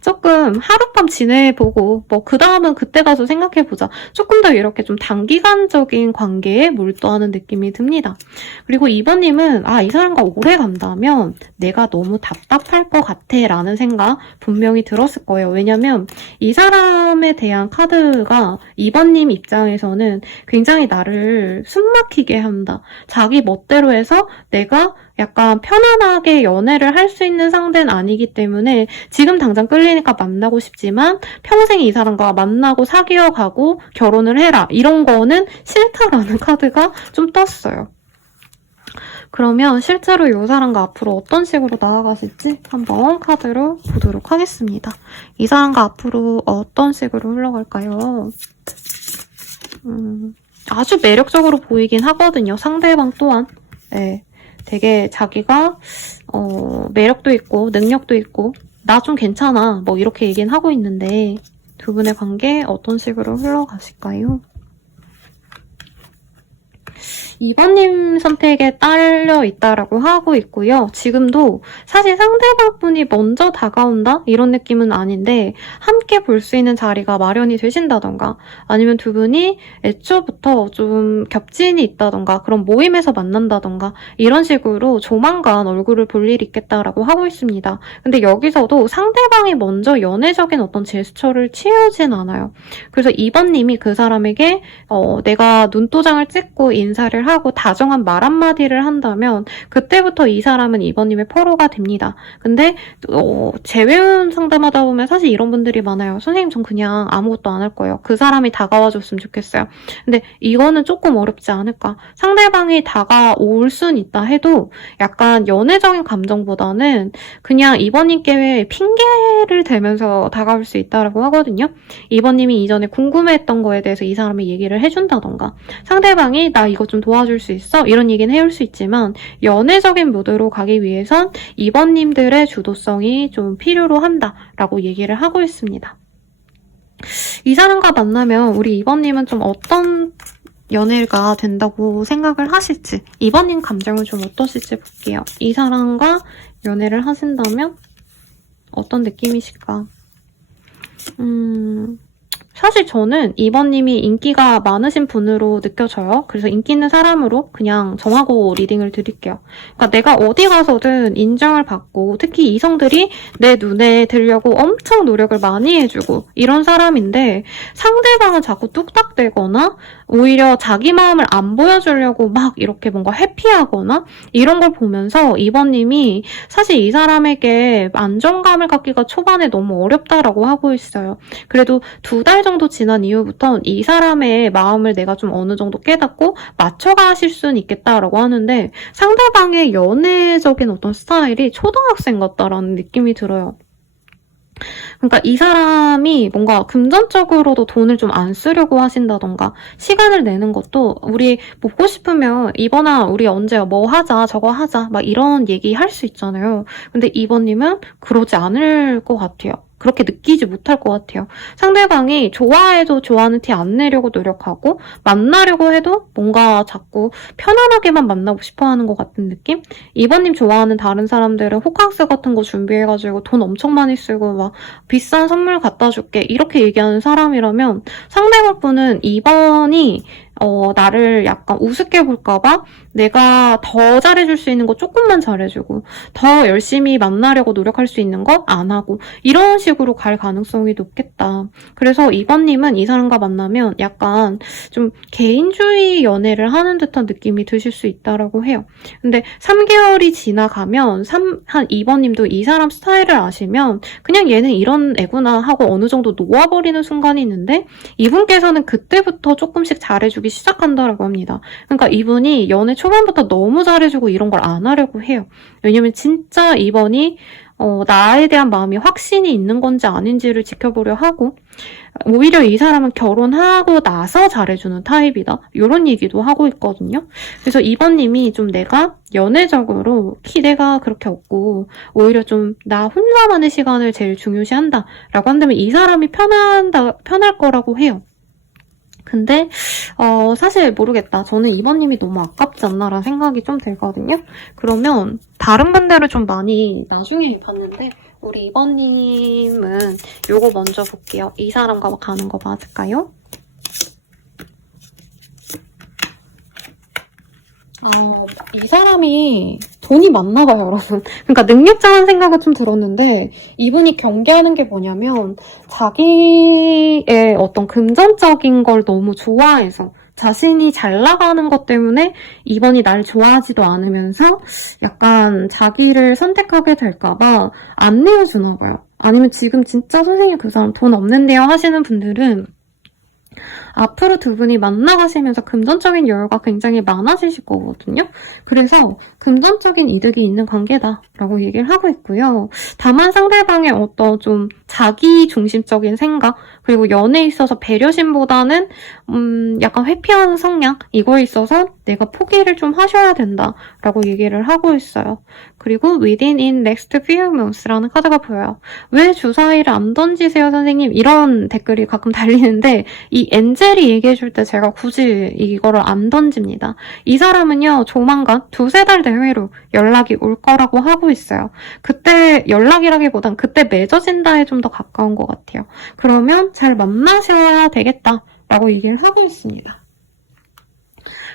조금 하룻밤 지내보고 뭐 그 다음은 그때 가서 생각해보자. 조금 더 이렇게 좀 단기간적인 관계에 몰두하는 느낌이 듭니다. 그리고 2번님은 이 사람과 오래 간다면 내가 너무 답답할 것 같아 라는 생각 분명히 들었을 거예요. 왜냐면 이 사람에 대한 카드가 2번님 입장에서는 굉장히 나를 숨막히게 한다. 자기 멋대로 해서 내가 약간 편안하게 연애를 할 수 있는 상대는 아니기 때문에 지금 당장 끌리니까 만나고 싶지만 평생 이 사람과 만나고 사귀어가고 결혼을 해라. 이런 거는 싫다라는 카드가 좀 떴어요. 그러면 실제로 이 사람과 앞으로 어떤 식으로 나아가실지 한번 카드로 보도록 하겠습니다. 이 사람과 앞으로 어떤 식으로 흘러갈까요? 아주 매력적으로 보이긴 하거든요. 상대방 또한. 네. 되게 자기가 매력도 있고 능력도 있고 나 좀 괜찮아 뭐 이렇게 얘기는 하고 있는데 두 분의 관계 어떤 식으로 흘러가실까요? 2번님 선택에 딸려 있다라고 하고 있고요. 지금도 사실 상대방분이 먼저 다가온다? 이런 느낌은 아닌데 함께 볼 수 있는 자리가 마련이 되신다던가 아니면 두 분이 애초부터 좀 겹친이 있다던가 그런 모임에서 만난다던가 이런 식으로 조만간 얼굴을 볼 일이 있겠다라고 하고 있습니다. 근데 여기서도 상대방이 먼저 연애적인 어떤 제스처를 취해오진 않아요. 그래서 2번님이 그 사람에게 내가 눈도장을 찍고 인사를 하고 다정한 말 한마디를 한다면 그때부터 이 사람은 2번님의 포로가 됩니다. 근데 재회원 상담하다 보면 사실 이런 분들이 많아요. 선생님 전 그냥 아무것도 안 할 거예요. 그 사람이 다가와줬으면 좋겠어요. 근데 이거는 조금 어렵지 않을까. 상대방이 다가올 순 있다 해도 약간 연애적인 감정보다는 그냥 2번님께 핑계를 대면서 다가올 수 있다고 하거든요. 2번님이 이전에 궁금해했던 거에 대해서 이 사람이 얘기를 해준다던가 상대방이 나 이거 이거 좀 도와줄 수 있어? 이런 얘기는 해올 수 있지만 연애적인 모드로 가기 위해선 2번님들의 주도성이 좀 필요로 한다라고 얘기를 하고 있습니다. 이 사람과 만나면 우리 2번님은 좀 어떤 연애가 된다고 생각을 하실지, 2번님 감정은 좀 어떠실지 볼게요. 이 사람과 연애를 하신다면 어떤 느낌이실까? 사실 저는 2번님이 인기가 많으신 분으로 느껴져요. 그래서 인기 있는 사람으로 그냥 정하고 리딩을 드릴게요. 그러니까 내가 어디 가서든 인정을 받고 특히 이성들이 내 눈에 들려고 엄청 노력을 많이 해주고 이런 사람인데 상대방은 자꾸 뚝딱대거나 오히려 자기 마음을 안 보여주려고 막 이렇게 뭔가 회피하거나 이런 걸 보면서 2번님이 사실 이 사람에게 안정감을 갖기가 초반에 너무 어렵다라고 하고 있어요. 그래도 2달 정도 지난 이후부터 이 사람의 마음을 내가 좀 어느 정도 깨닫고 맞춰가실 수는 있겠다라고 하는데 상대방의 연애적인 어떤 스타일이 초등학생 같다라는 느낌이 들어요. 그러니까 이 사람이 뭔가 금전적으로도 돈을 좀 안 쓰려고 하신다던가 시간을 내는 것도 우리 보고 싶으면 이번아 우리 언제 뭐 하자 저거 하자 막 이런 얘기 할 수 있잖아요. 근데 2번님은 그러지 않을 것 같아요. 그렇게 느끼지 못할 것 같아요. 상대방이 좋아해도 좋아하는 티 안 내려고 노력하고 만나려고 해도 뭔가 자꾸 편안하게만 만나고 싶어하는 것 같은 느낌? 2번님 좋아하는 다른 사람들은 호캉스 같은 거 준비해가지고 돈 엄청 많이 쓰고 막 비싼 선물 갖다 줄게 이렇게 얘기하는 사람이라면 상대방 분은 2번이 나를 약간 우습게 볼까봐 내가 더 잘해줄 수 있는 거 조금만 잘해주고 더 열심히 만나려고 노력할 수 있는 거 안 하고 이런 식으로 갈 가능성이 높겠다. 그래서 2번님은 이 사람과 만나면 약간 좀 개인주의 연애를 하는 듯한 느낌이 드실 수 있다라고 해요. 근데 3개월이 지나가면 한 2번님도 이 사람 스타일을 아시면 그냥 얘는 이런 애구나 하고 어느 정도 놓아버리는 순간이 있는데 이분께서는 그때부터 조금씩 잘해주기 시작한다라고 합니다. 그러니까 이분이 연애 초반부터 너무 잘해주고 이런 걸 안 하려고 해요. 왜냐면 진짜 이번이 나에 대한 마음이 확신이 있는 건지 아닌지를 지켜보려 하고 오히려 이 사람은 결혼하고 나서 잘해주는 타입이다. 이런 얘기도 하고 있거든요. 그래서 2번님이 좀 내가 연애적으로 기대가 그렇게 없고 오히려 좀 나 혼자만의 시간을 제일 중요시한다 라고 한다면 이 사람이 편할 거라고 해요. 근데 사실 모르겠다. 저는 2번님이 너무 아깝지 않나라는 생각이 좀 들거든요. 그러면 다른 분들을 좀 많이 나중에 봤는데 우리 2번님은 요거 먼저 볼게요. 이 사람과 가는 거 맞을까요? 이 사람이 돈이 많나 봐요, 여러분. 그러니까 능력자라는 생각은 좀 들었는데 이분이 경계하는 게 뭐냐면 자기의 어떤 금전적인 걸 너무 좋아해서 자신이 잘 나가는 것 때문에 2번이 날 좋아하지도 않으면서 약간 자기를 선택하게 될까봐 안 내어주나 봐요. 아니면 지금 진짜 선생님 그 사람 돈 없는데요 하시는 분들은 앞으로 두 분이 만나가시면서 금전적인 여유가 굉장히 많아지실 거거든요. 그래서 금전적인 이득이 있는 관계다라고 얘기를 하고 있고요. 다만 상대방의 어떤 좀 자기 중심적인 생각 그리고 연애에 있어서 배려심보다는 약간 회피하는 성향 이거에 있어서 내가 포기를 좀 하셔야 된다라고 얘기를 하고 있어요. 그리고 within in next few months라는 카드가 보여요. 왜 주사위를 안 던지세요 선생님? 이런 댓글이 가끔 달리는데 이 엔젤이 얘기해줄 때 제가 굳이 이거를 안 던집니다. 이 사람은요 조만간 2-3달 내외로 연락이 올 거라고 하고 있어요. 그때 연락이라기보단 그때 맺어진다에 좀 더 가까운 것 같아요. 그러면 잘 만나셔야 되겠다라고 얘기를 하고 있습니다.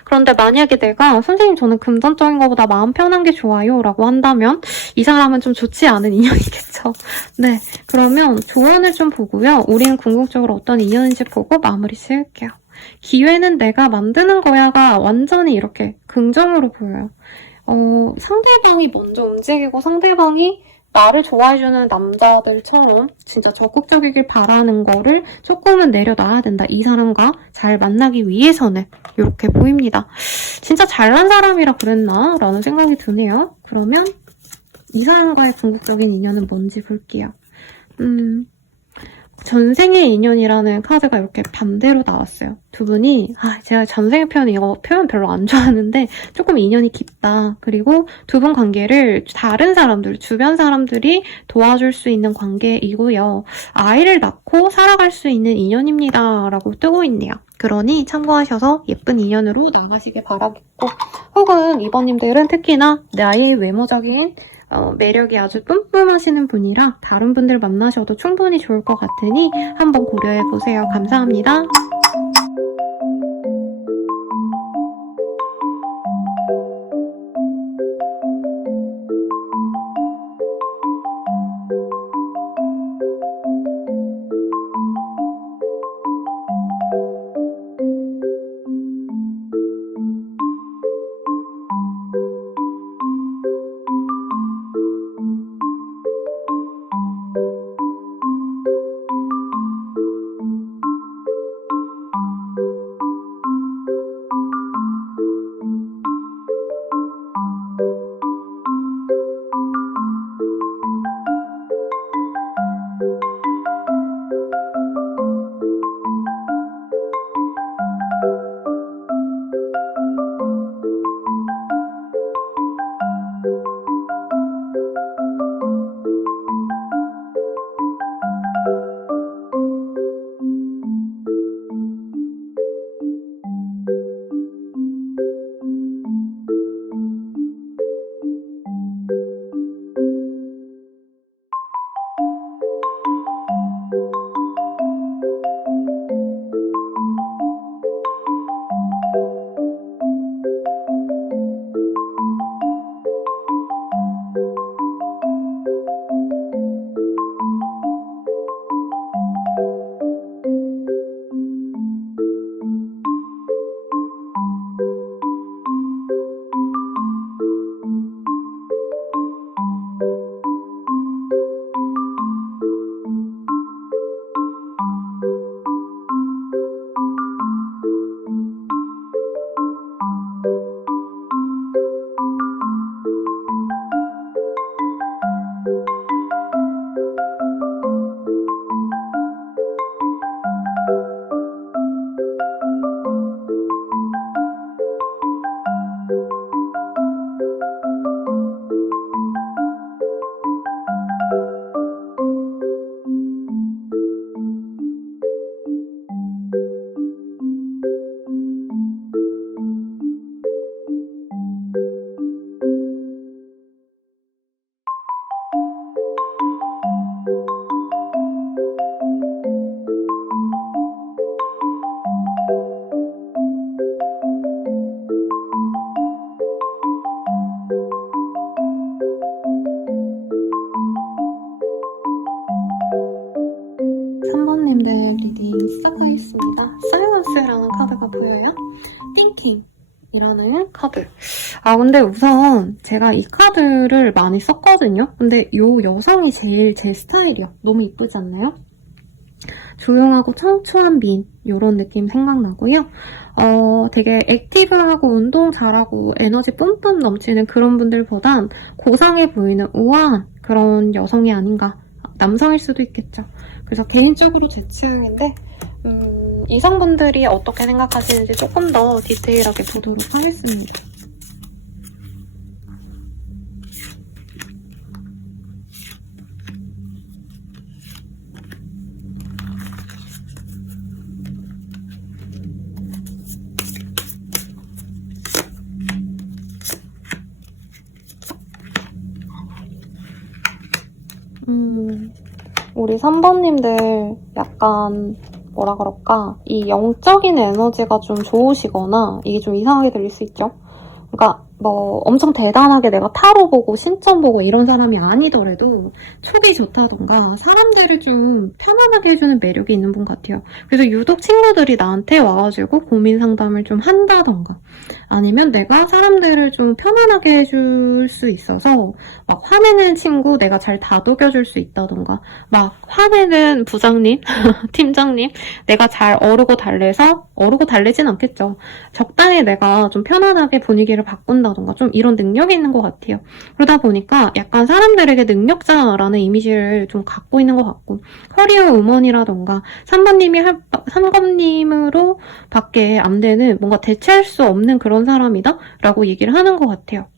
그런데 만약에 내가 선생님 저는 금전적인 것보다 마음 편한 게 좋아요 라고 한다면 이 사람은 좀 좋지 않은 인연이겠죠. 네, 그러면 조언을 좀 보고요. 우리는 궁극적으로 어떤 인연인지 보고 마무리 지을게요. 기회는 내가 만드는 거야가 완전히 이렇게 긍정으로 보여요. 상대방이 먼저 움직이고 상대방이 나를 좋아해주는 남자들처럼 진짜 적극적이길 바라는 거를 조금은 내려놔야 된다. 이 사람과 잘 만나기 위해서는 이렇게 보입니다. 진짜 잘난 사람이라 그랬나? 라는 생각이 드네요. 그러면 이 사람과의 궁극적인 인연은 뭔지 볼게요. 전생의 인연이라는 카드가 이렇게 반대로 나왔어요. 두 분이 제가 전생의 표현 이거 표현 별로 안 좋아하는데 조금 인연이 깊다. 그리고 두 분 관계를 다른 사람들, 주변 사람들이 도와줄 수 있는 관계이고요. 아이를 낳고 살아갈 수 있는 인연입니다. 라고 뜨고 있네요. 그러니 참고하셔서 예쁜 인연으로 나가시길 바라겠고 혹은 이번님들은 특히나 나의 외모적인 매력이 아주 뿜뿜하시는 분이라 다른 분들 만나셔도 충분히 좋을 것 같으니 한번 고려해보세요. 감사합니다. 님들 리딩 시작하겠습니다. 사이먼스라는 카드가 보여요? Thinking 이라는 카드. 근데 우선 제가 이 카드를 많이 썼거든요. 근데 이 여성이 제일 제 스타일이야. 너무 이쁘지 않나요? 조용하고 청초한 미인 이런 느낌 생각나고요. 되게 액티브하고 운동 잘하고 에너지 뿜뿜 넘치는 그런 분들보단 고상해 보이는 우아한 그런 여성이 아닌가. 남성일 수도 있겠죠. 그래서 개인적으로 제 취향인데 이성분들이 어떻게 생각하시는지 조금 더 디테일하게 보도록 하겠습니다. 우리 3번님들 약간 뭐라 그럴까? 이 영적인 에너지가 좀 좋으시거나 이게 좀 이상하게 들릴 수 있죠? 그러니까 뭐 엄청 대단하게 내가 타로 보고 신점 보고 이런 사람이 아니더라도 촉이 좋다던가 사람들을 좀 편안하게 해주는 매력이 있는 분 같아요. 그래서 유독 친구들이 나한테 와가지고 고민 상담을 좀 한다던가 아니면 내가 사람들을 좀 편안하게 해줄 수 있어서 막 화내는 친구 내가 잘 다독여줄 수 있다던가 막 화내는 부장님, 팀장님 내가 잘 어르고 달래서 어르고 달래진 않겠죠. 적당히 내가 좀 편안하게 분위기를 바꾼다 한다던가 좀 이런 능력이 있는 것 같아요. 그러다 보니까 약간 사람들에게 능력자라는 이미지를 좀 갖고 있는 것 같고, 커리어 우먼이라던가 3번님으로 밖에 안 되는 뭔가 대체할 수 없는 그런 사람이다 라고 얘기를 하는 것 같아요.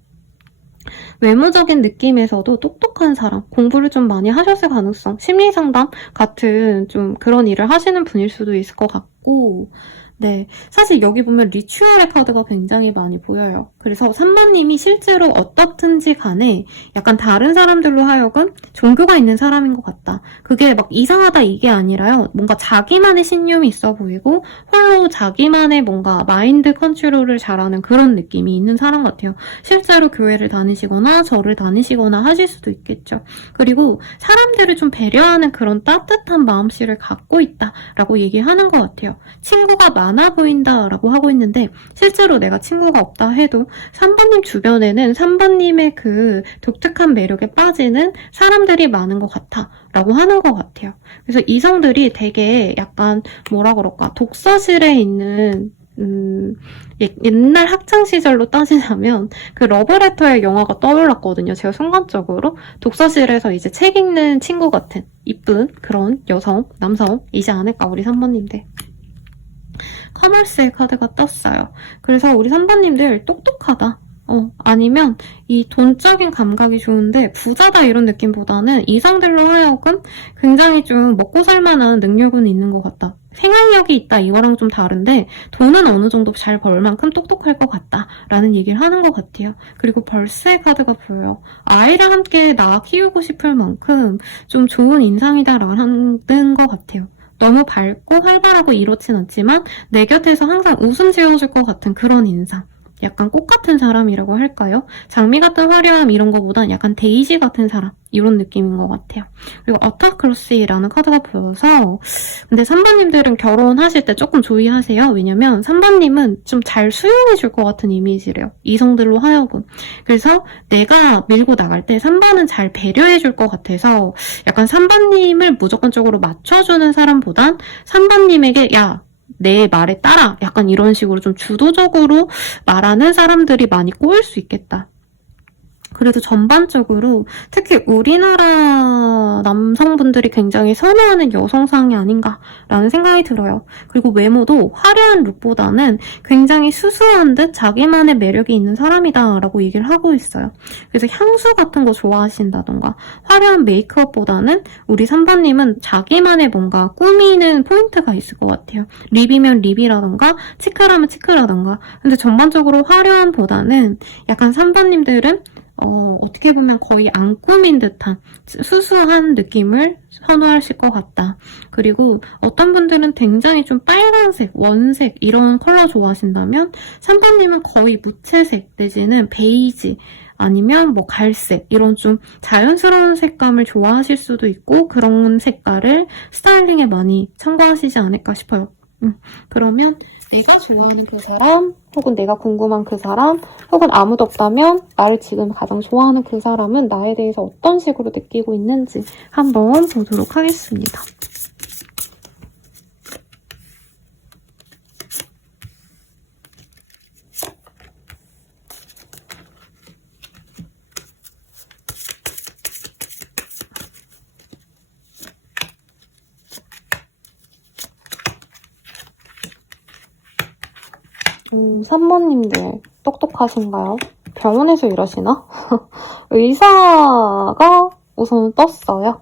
외모적인 느낌에서도 똑똑한 사람, 공부를 좀 많이 하셨을 가능성, 심리상담 같은 좀 그런 일을 하시는 분일 수도 있을 것 같고, 네. 사실 여기 보면 리추얼의 카드가 굉장히 많이 보여요. 그래서 3번님이 실제로 어떻든지 간에 약간 다른 사람들로 하여금 종교가 있는 사람인 것 같다. 그게 막 이상하다 이게 아니라요. 뭔가 자기만의 신념이 있어 보이고 홀로 자기만의 뭔가 마인드 컨트롤을 잘하는 그런 느낌이 있는 사람 같아요. 실제로 교회를 다니시거나 절을 다니시거나 하실 수도 있겠죠. 그리고 사람들을 좀 배려하는 그런 따뜻한 마음씨를 갖고 있다라고 얘기하는 것 같아요. 친구가 많아 보인다라고 하고 있는데 실제로 내가 친구가 없다 해도 3번님 주변에는 3번님의 그 독특한 매력에 빠지는 사람들이 많은 것 같아 라고 하는 것 같아요. 그래서 이성들이 되게 약간 뭐라 그럴까 독서실에 있는 옛날 학창시절로 따지자면 그 러브레터의 영화가 떠올랐거든요. 제가 순간적으로 독서실에서 이제 책 읽는 친구 같은 이쁜 그런 여성, 남성이지 않을까 우리 3번님들. 커머스의 카드가 떴어요. 그래서 우리 3번님들 똑똑하다. 아니면 이 돈적인 감각이 좋은데 부자다 이런 느낌보다는 이성들로 하여금 굉장히 좀 먹고 살만한 능력은 있는 것 같다. 생활력이 있다 이거랑 좀 다른데 돈은 어느 정도 잘 벌 만큼 똑똑할 것 같다 라는 얘기를 하는 것 같아요. 그리고 벌스의 카드가 보여요. 아이를 함께 낳아 키우고 싶을 만큼 좀 좋은 인상이다라는 것 같아요. 너무 밝고 활발하고 이렇진 않지만 내 곁에서 항상 웃음 지어줄 것 같은 그런 인상. 약간 꽃 같은 사람이라고 할까요? 장미 같은 화려함 이런 거보단 약간 데이지 같은 사람 이런 느낌인 것 같아요. 그리고 어타크로시라는 카드가 보여서 근데 3번님들은 결혼하실 때 조금 주의하세요. 왜냐면 3번님은 좀 잘 수용해줄 것 같은 이미지래요. 이성들로 하여금. 그래서 내가 밀고 나갈 때 3번은 잘 배려해줄 것 같아서 약간 3번님을 무조건적으로 맞춰주는 사람보단 3번님에게 야 내 말에 따라 약간 이런 식으로 좀 주도적으로 말하는 사람들이 많이 꼬일 수 있겠다. 그래도 전반적으로 특히 우리나라 남성분들이 굉장히 선호하는 여성상이 아닌가라는 생각이 들어요. 그리고 외모도 화려한 룩보다는 굉장히 수수한 듯 자기만의 매력이 있는 사람이다라고 얘기를 하고 있어요. 그래서 향수 같은 거 좋아하신다던가 화려한 메이크업보다는 우리 3번님은 자기만의 뭔가 꾸미는 포인트가 있을 것 같아요. 립이면 립이라던가 치크라면 치크라던가 근데 전반적으로 화려함보다는 약간 3번님들은 어떻게 보면 거의 안 꾸민 듯한 수수한 느낌을 선호하실 것 같다. 그리고 어떤 분들은 굉장히 좀 빨간색, 원색 이런 컬러 좋아하신다면 3번님은 거의 무채색 내지는 베이지 아니면 뭐 갈색 이런 좀 자연스러운 색감을 좋아하실 수도 있고 그런 색깔을 스타일링에 많이 첨가하시지 않을까 싶어요. 그러면 내가 좋아하는 그 사람 혹은 내가 궁금한 그 사람 혹은 아무도 없다면 나를 지금 가장 좋아하는 그 사람은 나에 대해서 어떤 식으로 느끼고 있는지 한번 보도록 하겠습니다. 산모님들 똑똑하신가요? 병원에서 일하시나? 의사가 우선 떴어요.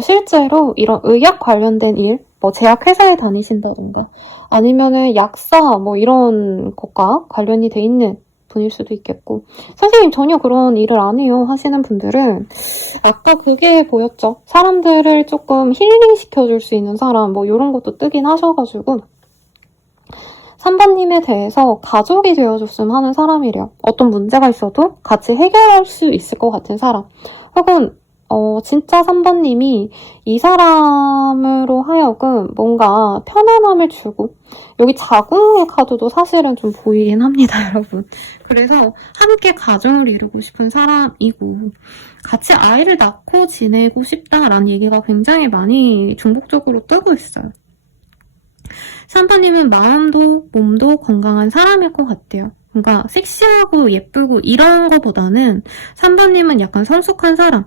실제로 이런 의학 관련된 일, 제약회사에 다니신다던가 아니면은 약사 이런 것과 관련이 돼 있는 분일 수도 있겠고 선생님 전혀 그런 일을 안 해요 하시는 분들은 아까 그게 보였죠. 사람들을 조금 힐링 시켜줄 수 있는 사람 이런 것도 뜨긴 하셔가지고 3번님에 대해서 가족이 되어줬으면 하는 사람이래요. 어떤 문제가 있어도 같이 해결할 수 있을 것 같은 사람. 혹은 진짜 3번님이 이 사람으로 하여금 뭔가 편안함을 주고 여기 자궁의 카드도 사실은 좀 보이긴 합니다, 여러분. 그래서 함께 가정을 이루고 싶은 사람이고 같이 아이를 낳고 지내고 싶다라는 얘기가 굉장히 많이 중복적으로 뜨고 있어요. 3번님은 마음도 몸도 건강한 사람일 것 같아요. 그러니까 섹시하고 예쁘고 이런 거보다는 3번님은 약간 성숙한 사람,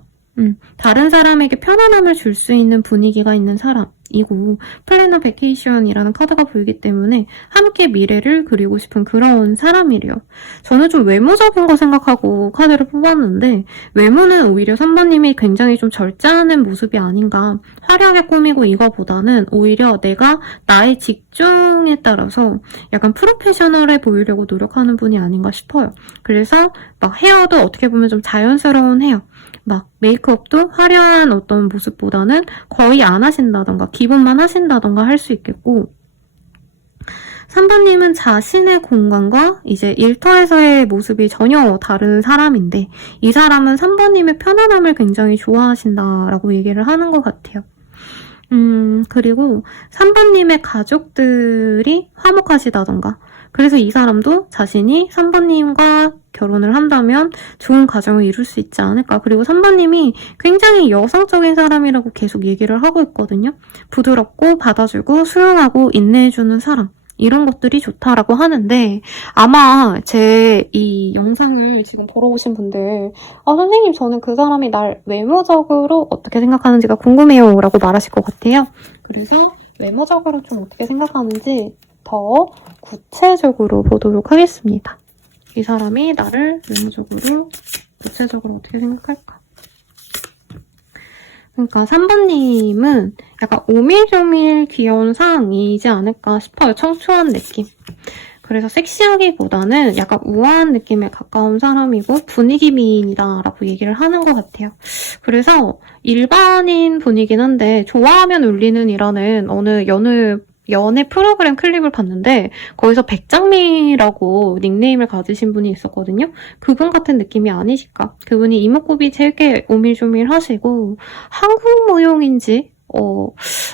다른 사람에게 편안함을 줄 수 있는 분위기가 있는 사람이고 플래너 베케이션이라는 카드가 보이기 때문에 함께 미래를 그리고 싶은 그런 사람이래요. 저는 좀 외모적인 거 생각하고 카드를 뽑았는데 외모는 오히려 3번님이 굉장히 좀 절제하는 모습이 아닌가. 화려하게 꾸미고 이거보다는 오히려 내가 나의 직종에 따라서 약간 프로페셔널해 보이려고 노력하는 분이 아닌가 싶어요. 그래서 막 헤어도 어떻게 보면 좀 자연스러운 헤어, 막 메이크업도 화려한 어떤 모습보다는 거의 안 하신다던가 기본만 하신다던가 할 수 있겠고 3번님은 자신의 공간과 이제 일터에서의 모습이 전혀 다른 사람인데 이 사람은 3번님의 편안함을 굉장히 좋아하신다라고 얘기를 하는 것 같아요. 그리고 3번님의 가족들이 화목하시다던가 그래서 이 사람도 자신이 3번님과 결혼을 한다면 좋은 가정을 이룰 수 있지 않을까. 그리고 3번님이 굉장히 여성적인 사람이라고 계속 얘기를 하고 있거든요. 부드럽고 받아주고 수용하고 인내해주는 사람. 이런 것들이 좋다라고 하는데 아마 제 이 영상을 지금 보러 오신 분들 선생님 저는 그 사람이 날 외모적으로 어떻게 생각하는지가 궁금해요 라고 말하실 것 같아요. 그래서 외모적으로 좀 어떻게 생각하는지 더 구체적으로 보도록 하겠습니다. 이 사람이 나를 외모적으로 구체적으로 어떻게 생각할까? 그러니까 3번님은 약간 오밀조밀 귀여운 사항이지 않을까 싶어요. 청초한 느낌. 그래서 섹시하기보다는 약간 우아한 느낌에 가까운 사람이고 분위기 미인이다라고 얘기를 하는 것 같아요. 그래서 일반인 분이긴 한데 좋아하면 울리는 이라는 어느 연애 프로그램 클립을 봤는데 거기서 백장미라고 닉네임을 가지신 분이 있었거든요. 그분 같은 느낌이 아니실까? 그분이 이목구비 되게 오밀조밀 하시고 한국 무용인지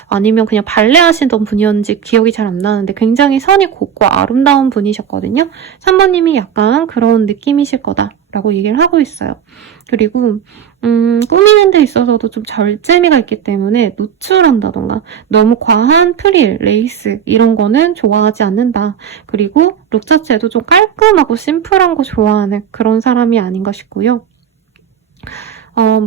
아니면 그냥 발레 하시던 분이었는지 기억이 잘 안 나는데 굉장히 선이 곱고 아름다운 분이셨거든요. 3번님이 약간 그런 느낌이실 거다라고 얘기를 하고 있어요. 그리고 꾸미는 데 있어서도 좀 절제미가 있기 때문에 노출한다던가 너무 과한 프릴, 레이스 이런 거는 좋아하지 않는다. 그리고 룩 자체도 좀 깔끔하고 심플한 거 좋아하는 그런 사람이 아닌가 싶고요.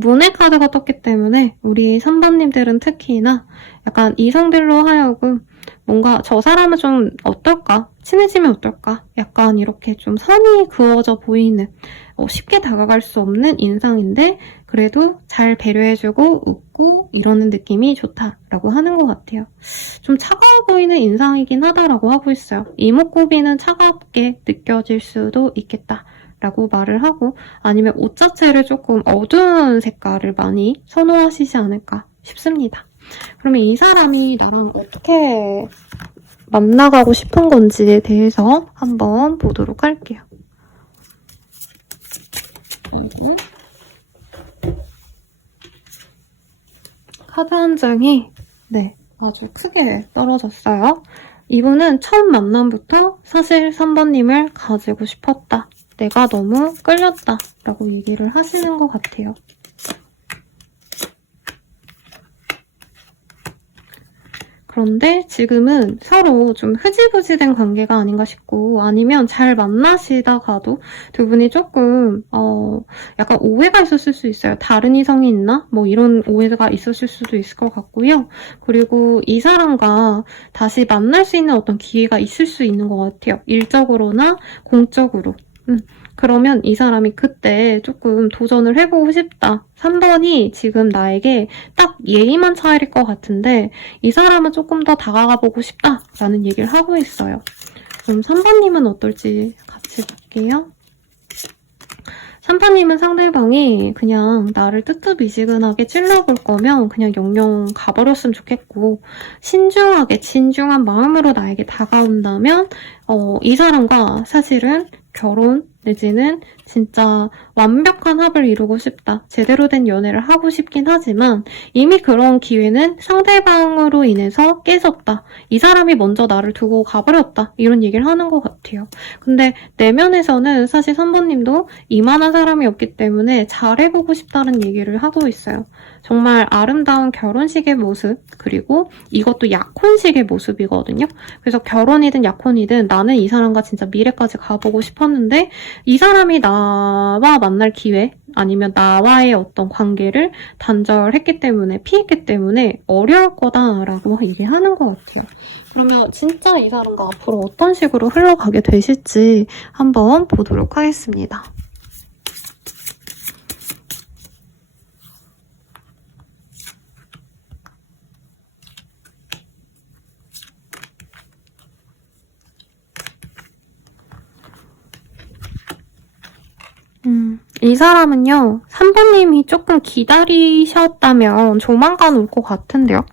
문의 카드가 떴기 때문에 우리 3번님들은 특히나 약간 이성들로 하여금 뭔가 저 사람은 좀 어떨까? 친해지면 어떨까? 약간 이렇게 좀 선이 그어져 보이는 쉽게 다가갈 수 없는 인상인데 그래도 잘 배려해주고 웃고 이러는 느낌이 좋다라고 하는 것 같아요. 좀 차가워 보이는 인상이긴 하다라고 하고 있어요. 이목구비는 차갑게 느껴질 수도 있겠다. 라고 말을 하고 아니면 옷 자체를 조금 어두운 색깔을 많이 선호하시지 않을까 싶습니다. 그러면 이 사람이 나랑 어떻게 만나가고 싶은 건지에 대해서 한번 보도록 할게요. 카드 한 장이 아주 크게 떨어졌어요. 이분은 첫 만남부터 사실 3번님을 가지고 싶었다. 내가 너무 끌렸다 라고 얘기를 하시는 것 같아요. 그런데 지금은 서로 좀 흐지부지된 관계가 아닌가 싶고 아니면 잘 만나시다가도 두 분이 조금 약간 오해가 있었을 수 있어요. 다른 이성이 있나? 뭐 이런 오해가 있었을 수도 있을 것 같고요. 그리고 이 사람과 다시 만날 수 있는 어떤 기회가 있을 수 있는 것 같아요. 일적으로나 공적으로. 그러면 이 사람이 그때 조금 도전을 해보고 싶다. 3번이 지금 나에게 딱 예의만 차일 것 같은데 이 사람은 조금 더 다가가보고 싶다라는 얘기를 하고 있어요. 그럼 3번님은 어떨지 같이 볼게요. 3번님은 상대방이 그냥 나를 뜨뜻미지근하게 찔러볼 거면 그냥 영영 가버렸으면 좋겠고 신중하게 진중한 마음으로 나에게 다가온다면 이 사람과 사실은 결혼 내지는 진짜 완벽한 합을 이루고 싶다. 제대로 된 연애를 하고 싶긴 하지만 이미 그런 기회는 상대방으로 인해서 깨졌다. 이 사람이 먼저 나를 두고 가버렸다. 이런 얘기를 하는 것 같아요. 근데 내면에서는 사실 3번님도 이만한 사람이 없기 때문에 잘해보고 싶다는 얘기를 하고 있어요. 정말 아름다운 결혼식의 모습, 그리고 이것도 약혼식의 모습이거든요. 그래서 결혼이든 약혼이든 나는 이 사람과 진짜 미래까지 가보고 싶었는데 이 사람이 나와 만날 기회, 아니면 나와의 어떤 관계를 단절했기 때문에, 피했기 때문에 어려울 거다라고 얘기하는 것 같아요. 그러면 진짜 이 사람과 앞으로 어떤 식으로 흘러가게 되실지 한번 보도록 하겠습니다. 이 사람은요, 3번님이 조금 기다리셨다면 조만간 올 것 같은데요.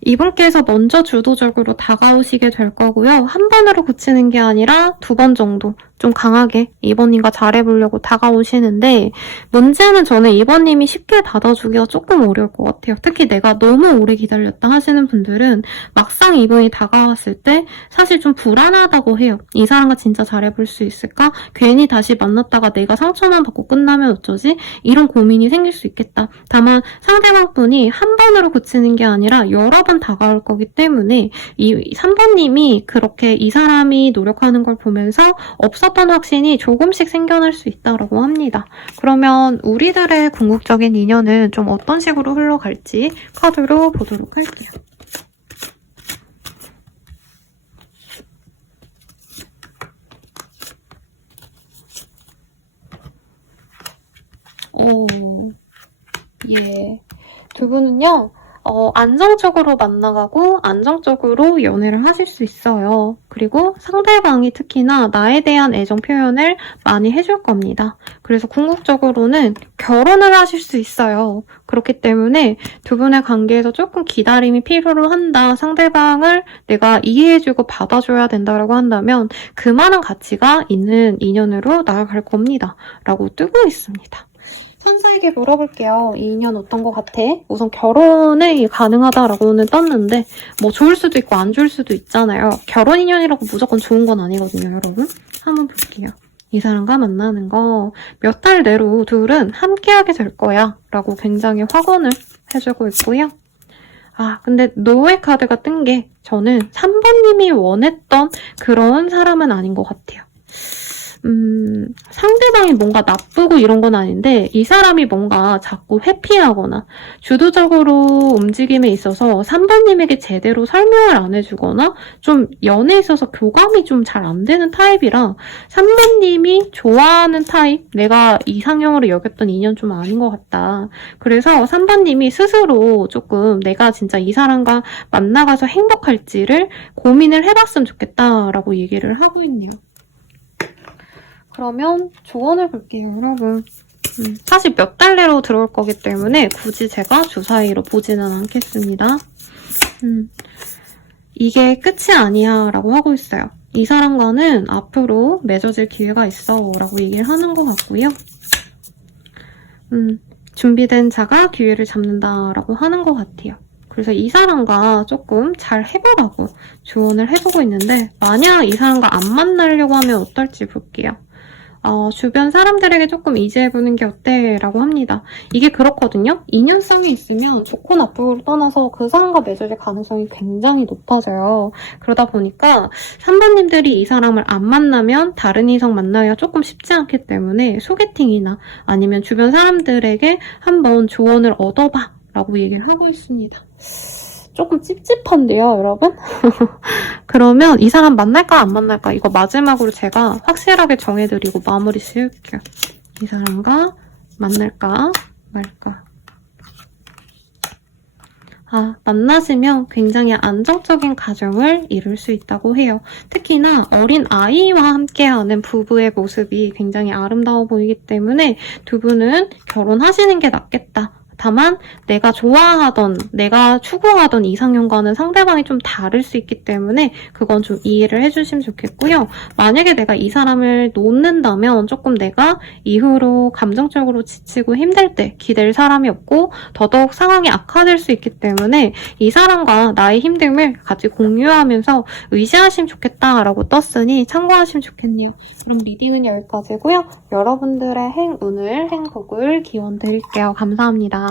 이분께서 먼저 주도적으로 다가오시게 될 거고요. 한 번으로 그치는 게 아니라 2번 정도 좀 강하게 2번님과 잘해보려고 다가오시는데, 문제는 저는 2번님이 쉽게 받아주기가 조금 어려울 것 같아요. 특히 내가 너무 오래 기다렸다 하시는 분들은 막상 이분이 다가왔을 때 사실 좀 불안하다고 해요. 이 사람과 진짜 잘해볼 수 있을까? 괜히 다시 만났다가 내가 상처만 받고 끝나면 어쩌지? 이런 고민이 생길 수 있겠다. 다만 상대방 분이 한 번으로 그치는 게 아니라 여러 번 다가올 거기 때문에 이 3번님이 그렇게 이 사람이 노력하는 걸 보면서 없었던 확신이 조금씩 생겨날 수 있다고 합니다. 그러면 우리들의 궁극적인 인연은 좀 어떤 식으로 흘러갈지 카드로 보도록 할게요. 오, 예. 두 분은요, 안정적으로 만나가고 안정적으로 연애를 하실 수 있어요. 그리고 상대방이 특히나 나에 대한 애정 표현을 많이 해줄 겁니다. 그래서 궁극적으로는 결혼을 하실 수 있어요. 그렇기 때문에 두 분의 관계에서 조금 기다림이 필요로 한다. 상대방을 내가 이해해주고 받아줘야 된다고 한다면 그만한 가치가 있는 인연으로 나아갈 겁니다. 라고 뜨고 있습니다. 천사에게 물어볼게요. 이 인연 어떤 것 같아? 우선 결혼이 가능하다라고는 떴는데 뭐 좋을 수도 있고 안 좋을 수도 있잖아요. 결혼 인연이라고 무조건 좋은 건 아니거든요, 여러분. 한번 볼게요. 이 사람과 만나는 거 몇 달 내로 둘은 함께하게 될 거야 라고 굉장히 확언을 해주고 있고요. 근데 노의 카드가 뜬 게 저는 3번님이 원했던 그런 사람은 아닌 것 같아요. 상대방이 뭔가 나쁘고 이런 건 아닌데 이 사람이 뭔가 자꾸 회피하거나 주도적으로 움직임에 있어서 3번님에게 제대로 설명을 안 해주거나 좀 연애에 있어서 교감이 좀 잘 안 되는 타입이라 3번님이 좋아하는 타입, 내가 이상형으로 여겼던 인연 좀 아닌 것 같다. 그래서 3번님이 스스로 조금 내가 진짜 이 사람과 만나가서 행복할지를 고민을 해봤으면 좋겠다라고 얘기를 하고 있네요. 그러면 조언을 볼게요, 여러분. 사실 몇 달 내로 들어올 거기 때문에 굳이 제가 주사위로 보지는 않겠습니다. 이게 끝이 아니야 라고 하고 있어요. 이 사람과는 앞으로 맺어질 기회가 있어 라고 얘기를 하는 것 같고요. 준비된 자가 기회를 잡는다 라고 하는 것 같아요. 그래서 이 사람과 조금 잘 해보라고 조언을 해보고 있는데 만약 이 사람과 안 만나려고 하면 어떨지 볼게요. 주변 사람들에게 조금 이지해보는 게 어때? 라고 합니다. 이게 그렇거든요. 인연성이 있으면 좋고 나쁘고를 떠나서 그 사람과 맺어질 가능성이 굉장히 높아져요. 그러다 보니까 3번님들이 이 사람을 안 만나면 다른 이성 만나기가 조금 쉽지 않기 때문에 소개팅이나 아니면 주변 사람들에게 한번 조언을 얻어봐 라고 얘기를 하고 있습니다. 조금 찝찝한데요, 여러분? 그러면 이 사람 만날까 안 만날까 이거 마지막으로 제가 확실하게 정해드리고 마무리 지을게요. 이 사람과 만날까 말까. 만나시면 굉장히 안정적인 가정을 이룰 수 있다고 해요. 특히나 어린 아이와 함께하는 부부의 모습이 굉장히 아름다워 보이기 때문에 두 분은 결혼하시는 게 낫겠다. 다만 내가 좋아하던, 내가 추구하던 이상형과는 상대방이 좀 다를 수 있기 때문에 그건 좀 이해를 해주시면 좋겠고요. 만약에 내가 이 사람을 놓는다면 조금 내가 이후로 감정적으로 지치고 힘들 때 기댈 사람이 없고 더더욱 상황이 악화될 수 있기 때문에 이 사람과 나의 힘듦을 같이 공유하면서 의지하시면 좋겠다라고 떴으니 참고하시면 좋겠네요. 그럼 리딩은 여기까지고요. 여러분들의 행운을, 행복을 기원 드릴게요. 감사합니다.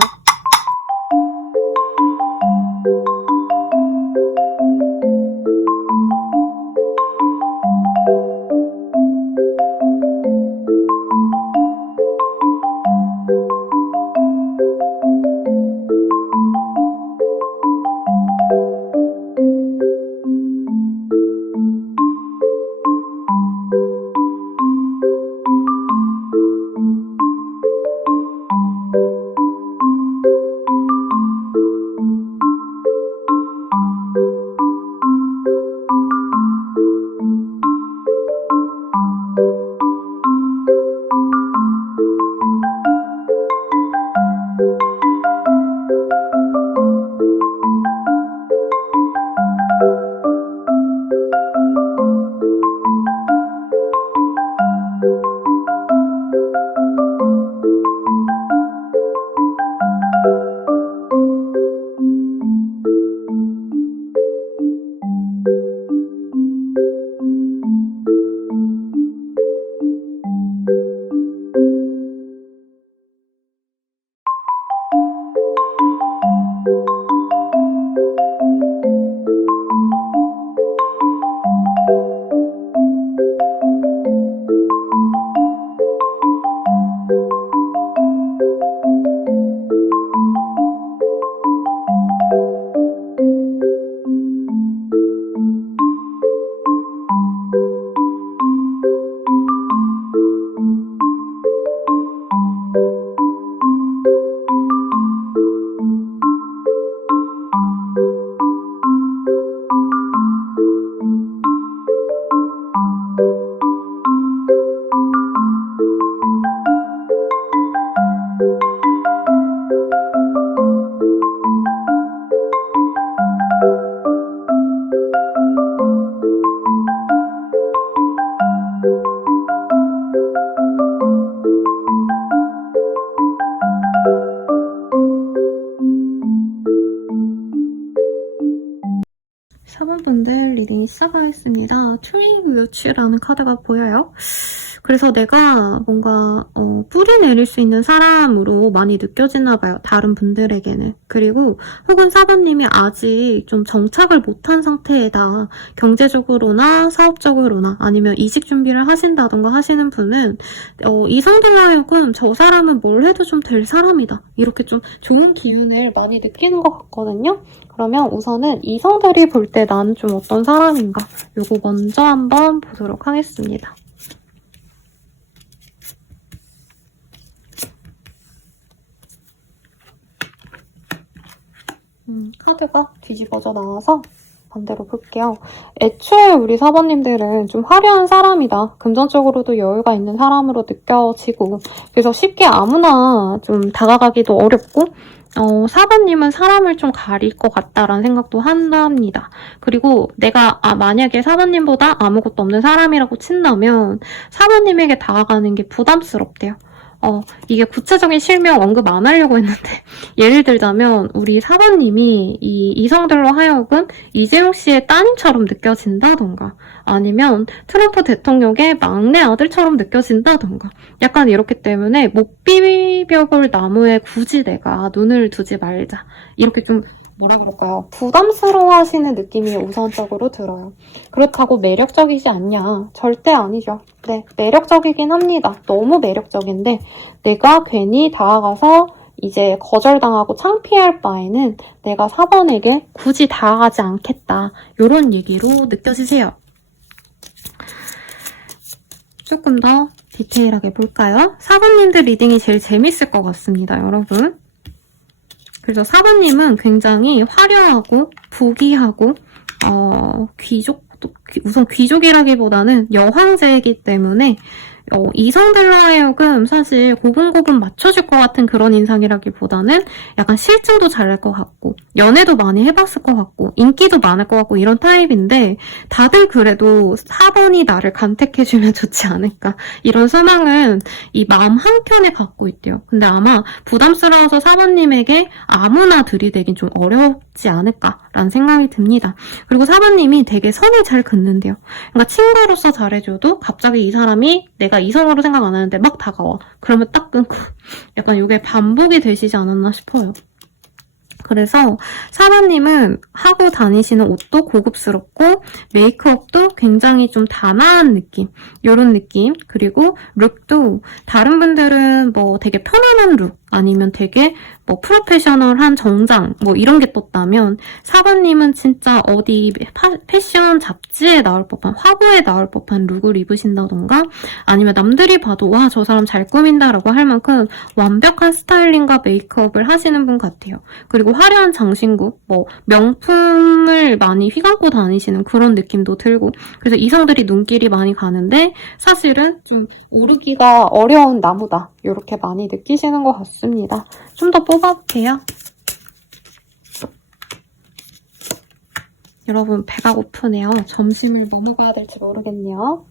사번분들 리딩 시작하겠습니다. 트레이브 유치라는 카드가 보여요. 그래서 내가 뭔가 뿌리 내릴 수 있는 사람으로 많이 느껴지나 봐요. 다른 분들에게는. 그리고 혹은 사번님이 아직 좀 정착을 못한 상태에다 경제적으로나 사업적으로나 아니면 이직 준비를 하신다던가 하시는 분은 이성들로 하여금 저 사람은 뭘 해도 좀 될 사람이다. 이렇게 좀 좋은 기운을 많이 느끼는 것 같거든요. 그러면 우선은 이성들이 볼 때 난 좀 어떤 사람인가 요거 먼저 한번 보도록 하겠습니다. 카드가 뒤집어져 나와서 반대로 볼게요. 애초에 우리 사번님들은 좀 화려한 사람이다. 금전적으로도 여유가 있는 사람으로 느껴지고 그래서 쉽게 아무나 좀 다가가기도 어렵고 사번님은 사람을 좀 가릴 것 같다라는 생각도 한답니다. 그리고 내가 만약에 사번님보다 아무것도 없는 사람이라고 친다면 사번님에게 다가가는 게 부담스럽대요. 이게 구체적인 실명 언급 안 하려고 했는데 예를 들자면 우리 사번님이 이 이성들로 하여금 이재용 씨의 따님처럼 느껴진다던가 아니면 트럼프 대통령의 막내 아들처럼 느껴진다던가 약간 이렇기 때문에 못 비벼볼 나무에 굳이 내가 눈을 두지 말자 이렇게 좀 뭐라 그럴까요? 부담스러워 하시는 느낌이 우선적으로 들어요. 그렇다고 매력적이지 않냐? 절대 아니죠. 네, 매력적이긴 합니다. 너무 매력적인데 내가 괜히 다가가서 이제 거절당하고 창피할 바에는 내가 4번에게 굳이 다가가지 않겠다. 이런 얘기로 느껴지세요. 조금 더 디테일하게 볼까요? 4번님들 리딩이 제일 재밌을 것 같습니다, 여러분. 그래서 4번님은 굉장히 화려하고 부귀하고 우선 귀족이라기보다는 여황제이기 때문에 이성들로 하여금 사실 고분고분 맞춰줄 것 같은 그런 인상이라기보다는 약간 실증도 잘할 것 같고, 연애도 많이 해봤을 것 같고, 인기도 많을 것 같고, 이런 타입인데, 다들 그래도 4번이 나를 간택해주면 좋지 않을까. 이런 소망은 이 마음 한켠에 갖고 있대요. 근데 아마 부담스러워서 4번님에게 아무나 들이대긴 좀 어렵지 않을까라는 생각이 듭니다. 그리고 4번님이 되게 선을 잘 긋는데요. 그러니까 친구로서 잘해줘도 갑자기 이 사람이 내가 이성으로 생각 안 하는데 막 다가와. 그러면 딱 끊고. 약간 이게 반복이 되시지 않았나 싶어요. 그래서 4번님은 하고 다니시는 옷도 고급스럽고 메이크업도 굉장히 좀 단아한 느낌, 이런 느낌. 그리고 룩도 다른 분들은 뭐 되게 편안한 룩 아니면 되게 뭐 프로페셔널한 정장 뭐 이런 게 떴다면 4번님은 진짜 어디 패션 잡지에 나올 법한, 화보에 나올 법한 룩을 입으신다던가 아니면 남들이 봐도 와, 저 사람 잘 꾸민다라고 할 만큼 완벽한 스타일링과 메이크업을 하시는 분 같아요. 그리고 화려한 장신구, 뭐 명품을 많이 휘감고 다니시는 그런 느낌도 들고, 그래서 이성들이 눈길이 많이 가는데 사실은 좀 오르기가 어려운 나무다, 이렇게 많이 느끼시는 것 같습니다. 좀 더 뽑아볼게요. 여러분, 배가 고프네요. 점심을 뭐 먹어야 될지 모르겠네요.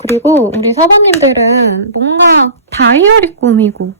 그리고 우리 사부님들은 뭔가 다이어리 꾸미고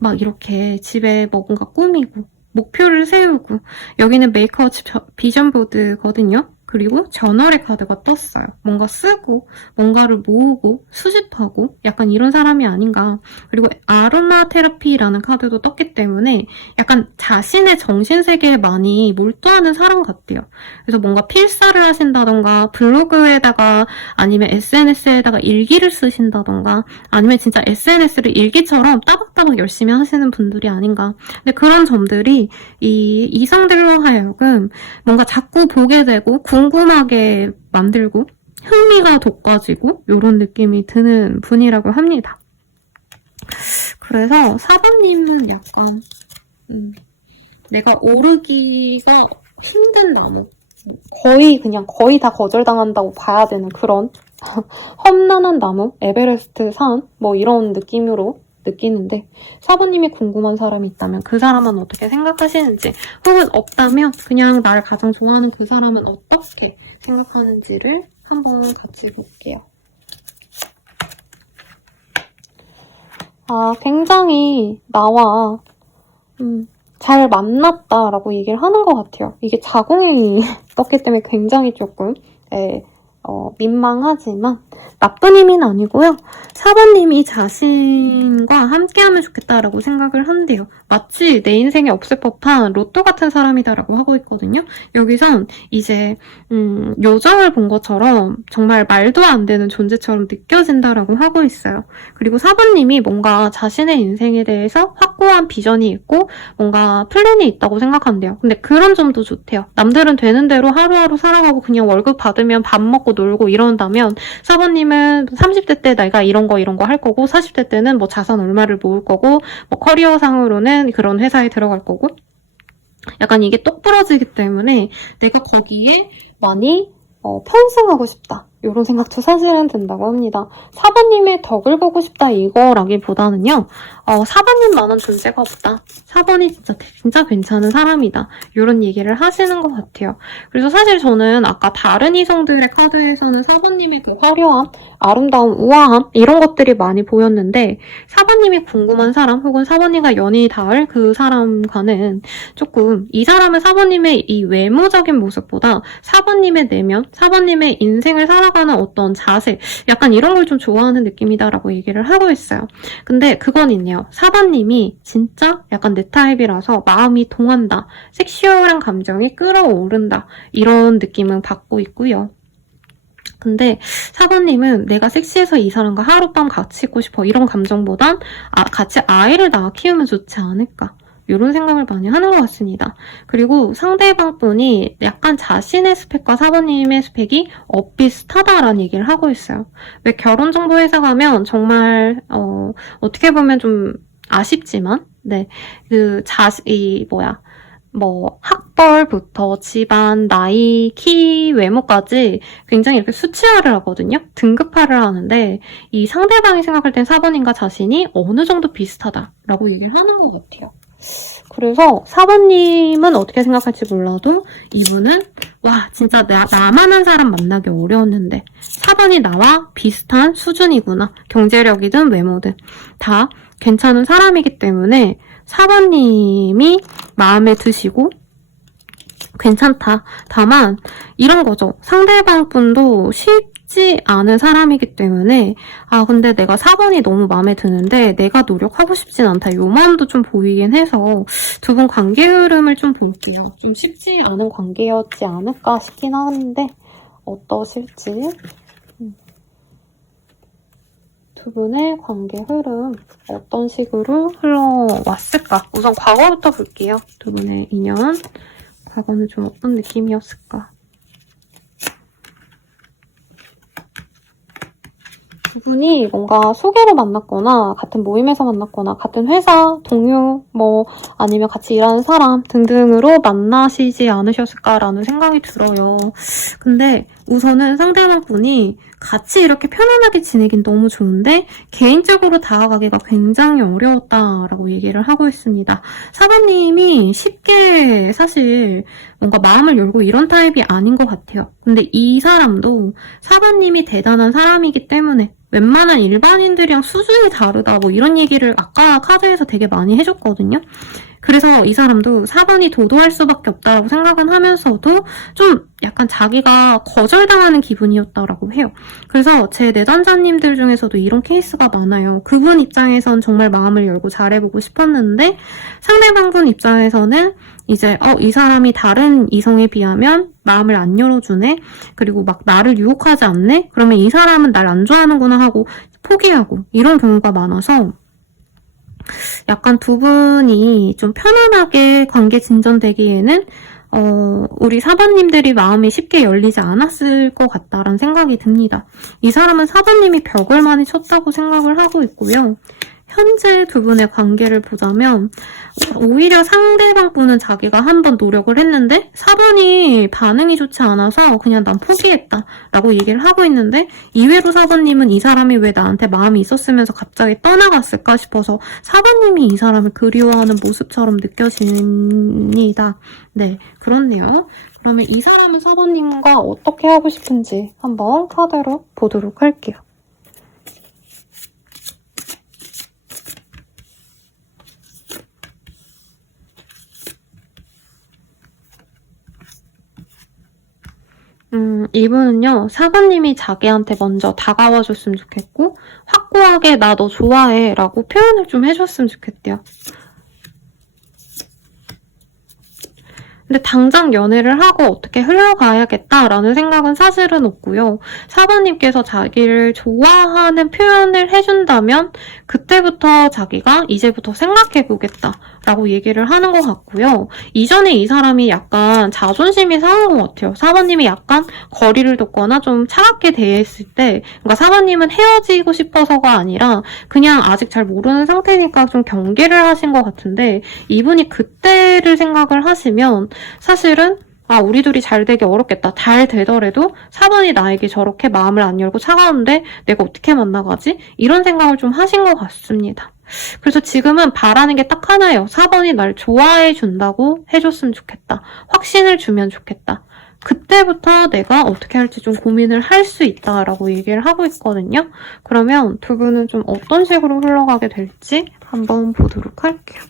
막 이렇게 집에 뭔가 꾸미고 목표를 세우고, 여기는 메이크업 비전보드거든요. 그리고 저널의 카드가 떴어요. 뭔가 쓰고 뭔가를 모으고 수집하고 약간 이런 사람이 아닌가. 그리고 아로마 테라피라는 카드도 떴기 때문에 약간 자신의 정신세계에 많이 몰두하는 사람 같아요. 그래서 뭔가 필사를 하신다던가 블로그에다가 아니면 SNS에다가 일기를 쓰신다던가 아니면 진짜 SNS를 일기처럼 따박따박 열심히 하시는 분들이 아닌가. 근데 그런 점들이 이 이성들로 하여금 뭔가 자꾸 보게 되고 궁금하게 만들고 흥미가 돋궈지고 이런 느낌이 드는 분이라고 합니다. 그래서 4번님은 약간 내가 오르기가 힘든 나무, 거의 다 거절당한다고 봐야 되는 그런 험난한 나무, 에베레스트 산 뭐 이런 느낌으로 느끼는데, 4번님이 궁금한 사람이 있다면 그 사람은 어떻게 생각하시는지, 혹은 없다면 그냥 나를 가장 좋아하는 그 사람은 어떻게 생각하는지를 한번 같이 볼게요. 굉장히 나와 잘 만났다라고 얘기를 하는 것 같아요. 이게 자궁이 떴기 때문에 굉장히 조금 민망하지만 나쁜 의미는 아니고요. 4번님이 자신과 함께하면 좋겠다라고 생각을 한대요. 마치 내 인생에 없을 법한 로또 같은 사람이다라고 하고 있거든요. 여기선 이제 요정을 본 것처럼 정말 말도 안 되는 존재처럼 느껴진다라고 하고 있어요. 그리고 4번님이 뭔가 자신의 인생에 대해서 확고한 비전이 있고 뭔가 플랜이 있다고 생각한대요. 근데 그런 점도 좋대요. 남들은 되는 대로 하루하루 살아가고 그냥 월급 받으면 밥 먹고 놀고 이런다면 4번님은 30대 때 내가 이런 거 할 거고 40대 때는 뭐 자산 얼마를 모을 거고 뭐 커리어상으로는 그런 회사에 들어갈 거고, 약간 이게 똑 부러지기 때문에 내가 거기에 많이 편승하고 싶다, 이런 생각도 사실은 든다고 합니다. 4번님의 덕을 보고 싶다 이거라기보다는요, 4번님만한 존재가 없다, 4번이 진짜 괜찮은 사람이다, 이런 얘기를 하시는 것 같아요. 그래서 사실 저는 아까 다른 이성들의 카드에서는 4번님의 그 화려함, 아름다움, 우아함 이런 것들이 많이 보였는데, 4번님이 궁금한 사람 혹은 4번님과 연이 닿을 그 사람과는 조금 이 사람은 4번님의 이 외모적인 모습보다 4번님의 내면, 4번님의 인생을 살아가는 어떤 자세, 약간 이런 걸 좀 좋아하는 느낌이다라고 얘기를 하고 있어요. 근데 그건 있네요. 4번님이 진짜 약간 내 타입이라서 마음이 동한다, 섹슈얼한 감정이 끌어오른다, 이런 느낌은 받고 있고요. 근데 4번님은 내가 섹시해서 이 사람과 하룻밤 같이 있고 싶어, 이런 감정보단 같이 아이를 낳아 키우면 좋지 않을까, 이런 생각을 많이 하는 것 같습니다. 그리고 상대방 분이 약간 자신의 스펙과 4번님의 스펙이 엇비슷하다라는 얘기를 하고 있어요. 왜 결혼정보회사 가면 정말 어떻게 보면 좀 아쉽지만 뭐 학벌부터 집안, 나이, 키, 외모까지 굉장히 이렇게 수치화를 하거든요. 등급화를 하는데 이 상대방이 생각할 땐 4번님과 자신이 어느 정도 비슷하다라고 얘기를 하는 것 같아요. 그래서 4번님은 어떻게 생각할지 몰라도 이분은 와 진짜 나만한 사람 만나기 어려웠는데 4번이 나와 비슷한 수준이구나. 경제력이든 외모든 다 괜찮은 사람이기 때문에 4번님이 마음에 드시고 괜찮다. 다만 이런 거죠. 상대방 분도 쉽지 않은 사람이기 때문에 아 근데 내가 4번이 너무 마음에 드는데 내가 노력하고 싶진 않다. 요 마음도 좀 보이긴 해서 두 분 관계 흐름을 좀 볼게요. 좀 쉽지 않은 관계였지 않을까 싶긴 하는데 어떠실지 두 분의 관계 흐름 어떤 식으로 흘러왔을까? 우선 과거부터 볼게요. 두 분의 인연 과거는 좀 어떤 느낌이었을까? 두 분이 뭔가 소개로 만났거나 같은 모임에서 만났거나 같은 회사, 동료, 뭐 아니면 같이 일하는 사람 등등으로 만나시지 않으셨을까라는 생각이 들어요. 근데 우선은 상대방 분이 같이 이렇게 편안하게 지내긴 너무 좋은데 개인적으로 다가가기가 굉장히 어려웠다라고 얘기를 하고 있습니다. 사부님이 쉽게 사실 뭔가 마음을 열고 이런 타입이 아닌 것 같아요. 근데 이 사람도 사부님이 대단한 사람이기 때문에 웬만한 일반인들이랑 수준이 다르다 뭐 이런 얘기를 아까 카드에서 되게 많이 해줬거든요. 그래서 이 사람도 4번이 도도할 수밖에 없다라고 생각은 하면서도 좀 약간 자기가 거절당하는 기분이었다라고 해요. 그래서 제 내담자님들 중에서도 이런 케이스가 많아요. 그분 입장에선 정말 마음을 열고 잘해보고 싶었는데 상대방분 입장에서는 이제 이 사람이 다른 이성에 비하면 마음을 안 열어주네. 그리고 막 나를 유혹하지 않네. 그러면 이 사람은 날 안 좋아하는구나 하고 포기하고 이런 경우가 많아서 약간 두 분이 좀 편안하게 관계 진전되기에는 우리 사번님들이 마음이 쉽게 열리지 않았을 것 같다라는 생각이 듭니다. 이 사람은 사번님이 벽을 많이 쳤다고 생각을 하고 있고요. 현재 두 분의 관계를 보자면 오히려 상대방 분은 자기가 한번 노력을 했는데 4번이 반응이 좋지 않아서 그냥 난 포기했다 라고 얘기를 하고 있는데 이외로 4번님은 이 사람이 왜 나한테 마음이 있었으면서 갑자기 떠나갔을까 싶어서 4번님이 이 사람을 그리워하는 모습처럼 느껴집니다. 네, 그렇네요. 그러면 이 사람은 4번님과 어떻게 하고 싶은지 한번 카드로 보도록 할게요. 이분은요, 사부님이 자기한테 먼저 다가와줬으면 좋겠고, 확고하게 나 너 좋아해 라고 표현을 좀 해줬으면 좋겠대요. 근데 당장 연애를 하고 어떻게 흘러가야겠다라는 생각은 사실은 없고요. 사부님께서 자기를 좋아하는 표현을 해준다면 그때부터 자기가 이제부터 생각해보겠다라고 얘기를 하는 것 같고요. 이전에 이 사람이 약간 자존심이 상한 것 같아요. 사부님이 약간 거리를 뒀거나 좀 차갑게 대했을 때 그러니까 사부님은 헤어지고 싶어서가 아니라 그냥 아직 잘 모르는 상태니까 좀 경계를 하신 것 같은데 이분이 그때를 생각을 하시면 사실은 우리 둘이 잘 되기 어렵겠다. 잘 되더라도 4번이 나에게 저렇게 마음을 안 열고 차가운데 내가 어떻게 만나가지? 이런 생각을 좀 하신 것 같습니다. 그래서 지금은 바라는 게 딱 하나예요. 4번이 날 좋아해 준다고 해줬으면 좋겠다. 확신을 주면 좋겠다. 그때부터 내가 어떻게 할지 좀 고민을 할 수 있다라고 얘기를 하고 있거든요. 그러면 두 분은 좀 어떤 식으로 흘러가게 될지 한번 보도록 할게요.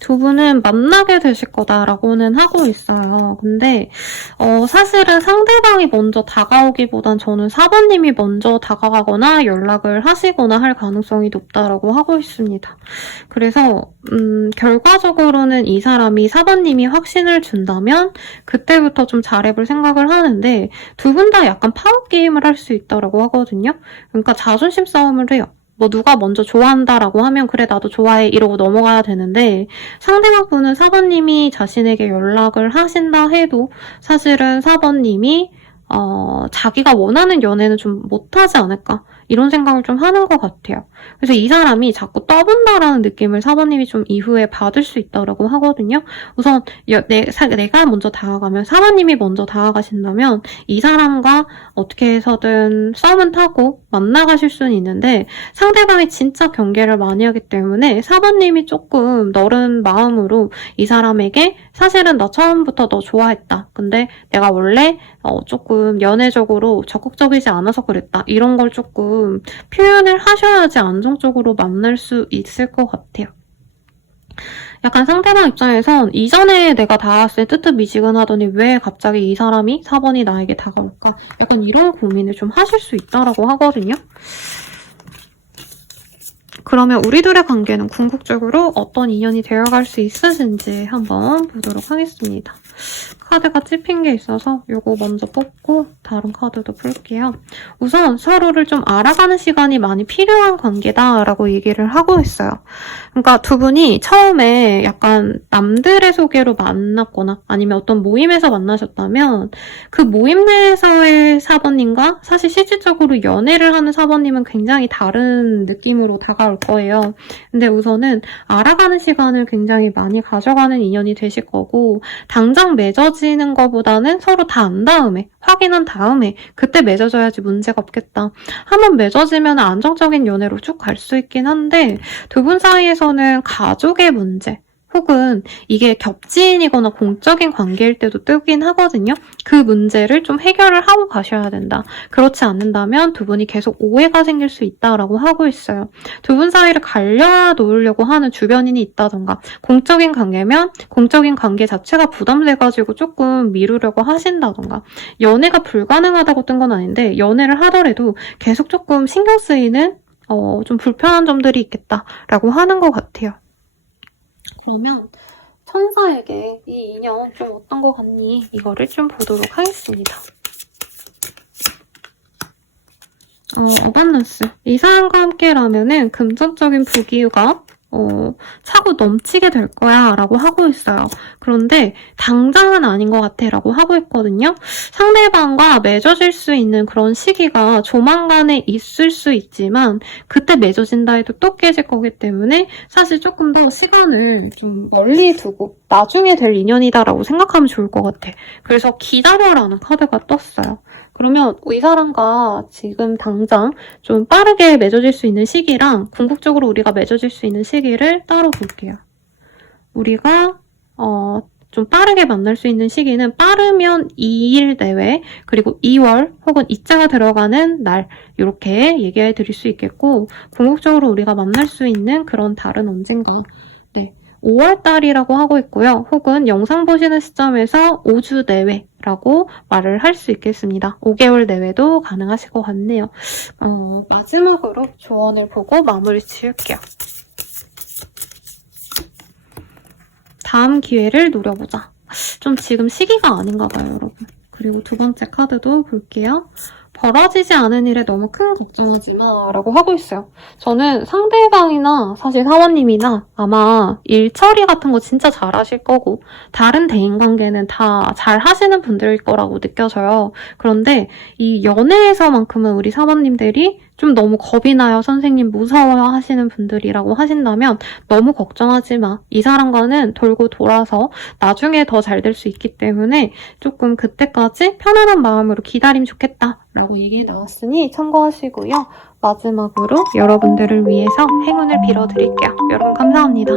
두 분은 만나게 되실 거다라고는 하고 있어요. 근데 사실은 상대방이 먼저 다가오기보단 저는 4번님이 먼저 다가가거나 연락을 하시거나 할 가능성이 높다라고 하고 있습니다. 그래서 결과적으로는 이 사람이 4번님이 확신을 준다면 그때부터 좀 잘해볼 생각을 하는데 두 분 다 약간 파워 게임을 할 수 있다라고 하거든요. 그러니까 자존심 싸움을 해요. 뭐 누가 먼저 좋아한다라고 하면 그래 나도 좋아해 이러고 넘어가야 되는데 상대방 분은 4번님이 자신에게 연락을 하신다 해도 사실은 4번님이 자기가 원하는 연애는 좀 못하지 않을까 이런 생각을 좀 하는 것 같아요. 그래서 이 사람이 자꾸 떠본다라는 느낌을 4번님이 좀 이후에 받을 수 있다고 하거든요. 우선 내가 먼저 다가가면 4번님이 먼저 다가가신다면 이 사람과 어떻게 해서든 썸은 타고 만나가실 수는 있는데 상대방이 진짜 경계를 많이 하기 때문에 4번님이 조금 너른 마음으로 이 사람에게 사실은 나 처음부터 너 좋아했다. 근데 내가 원래 조금 연애적으로 적극적이지 않아서 그랬다. 이런 걸 조금 표현을 하셔야지 안정적으로 만날 수 있을 것 같아요. 약간 상대방 입장에선 이전에 내가 다가왔을 때 뜨뜻미지근하더니 왜 갑자기 이 사람이 4번이 나에게 다가올까? 약간 이런 고민을 좀 하실 수 있다라고 하거든요. 그러면 우리들의 관계는 궁극적으로 어떤 인연이 되어갈 수 있으신지 한번 보도록 하겠습니다. 카드가 찝힌 게 있어서 이거 먼저 뽑고 다른 카드도 풀게요. 우선 서로를 좀 알아가는 시간이 많이 필요한 관계다라고 얘기를 하고 있어요. 그러니까 두 분이 처음에 약간 남들의 소개로 만났거나 아니면 어떤 모임에서 만나셨다면 그 모임 내에서의 4번님과 사실 실질적으로 연애를 하는 4번님은 굉장히 다른 느낌으로 다가올 거예요. 근데 우선은 알아가는 시간을 굉장히 많이 가져가는 인연이 되실 거고 당장 맺어지는 것보다는 서로 다 안 다음에 확인한 다음에 그때 맺어져야지 문제가 없겠다. 한번 맺어지면 안정적인 연애로 쭉 갈 수 있긴 한데 두 분 사이에서는 가족의 문제 혹은 이게 겹지인이거나 공적인 관계일 때도 뜨긴 하거든요. 그 문제를 좀 해결을 하고 가셔야 된다. 그렇지 않는다면 두 분이 계속 오해가 생길 수 있다라고 하고 있어요. 두 분 사이를 갈려놓으려고 하는 주변인이 있다던가 공적인 관계면 공적인 관계 자체가 부담돼가지고 조금 미루려고 하신다던가 연애가 불가능하다고 뜬 건 아닌데 연애를 하더라도 계속 조금 신경 쓰이는 좀 불편한 점들이 있겠다라고 하는 것 같아요. 그러면 천사에게 이 인연 좀 어떤 거 같니? 이거를 좀 보도록 하겠습니다. 어반런스. 이 사람과 함께라면은 금전적인 부귀가 차고 넘치게 될 거야 라고 하고 있어요. 그런데 당장은 아닌 것 같아 라고 하고 있거든요. 상대방과 맺어질 수 있는 그런 시기가 조만간에 있을 수 있지만 그때 맺어진다 해도 또 깨질 거기 때문에 사실 조금 더 시간을 좀 멀리 두고 나중에 될 인연이다 라고 생각하면 좋을 것 같아. 그래서 기다려라는 카드가 떴어요. 그러면 이 사람과 지금 당장 좀 빠르게 맺어질 수 있는 시기랑 궁극적으로 우리가 맺어질 수 있는 시기를 따로 볼게요. 우리가 좀 빠르게 만날 수 있는 시기는 빠르면 2일 내외 그리고 2월 혹은 이자가 들어가는 날 이렇게 얘기해 드릴 수 있겠고 궁극적으로 우리가 만날 수 있는 그런 달은 언젠가 5월달이라고 하고 있고요. 혹은 영상 보시는 시점에서 5주 내외라고 말을 할 수 있겠습니다. 5개월 내외도 가능하실 것 같네요. 마지막으로 조언을 보고 마무리 지을게요. 다음 기회를 노려보자. 좀 지금 시기가 아닌가 봐요, 여러분. 그리고 두 번째 카드도 볼게요. 벌어지지 않은 일에 너무 큰 걱정하지 마 라고 하고 있어요. 저는 상대방이나 사실 사원님이나 아마 일 처리 같은 거 진짜 잘하실 거고 다른 대인관계는 다 잘하시는 분들일 거라고 느껴져요. 그런데 이 연애에서만큼은 우리 사원님들이 좀 너무 겁이 나요. 선생님 무서워하시는 분들이라고 하신다면 너무 걱정하지 마. 이 사람과는 돌고 돌아서 나중에 더 잘 될 수 있기 때문에 조금 그때까지 편안한 마음으로 기다리면 좋겠다 라고 얘기 나왔으니 참고하시고요. 마지막으로 여러분들을 위해서 행운을 빌어드릴게요. 여러분 감사합니다.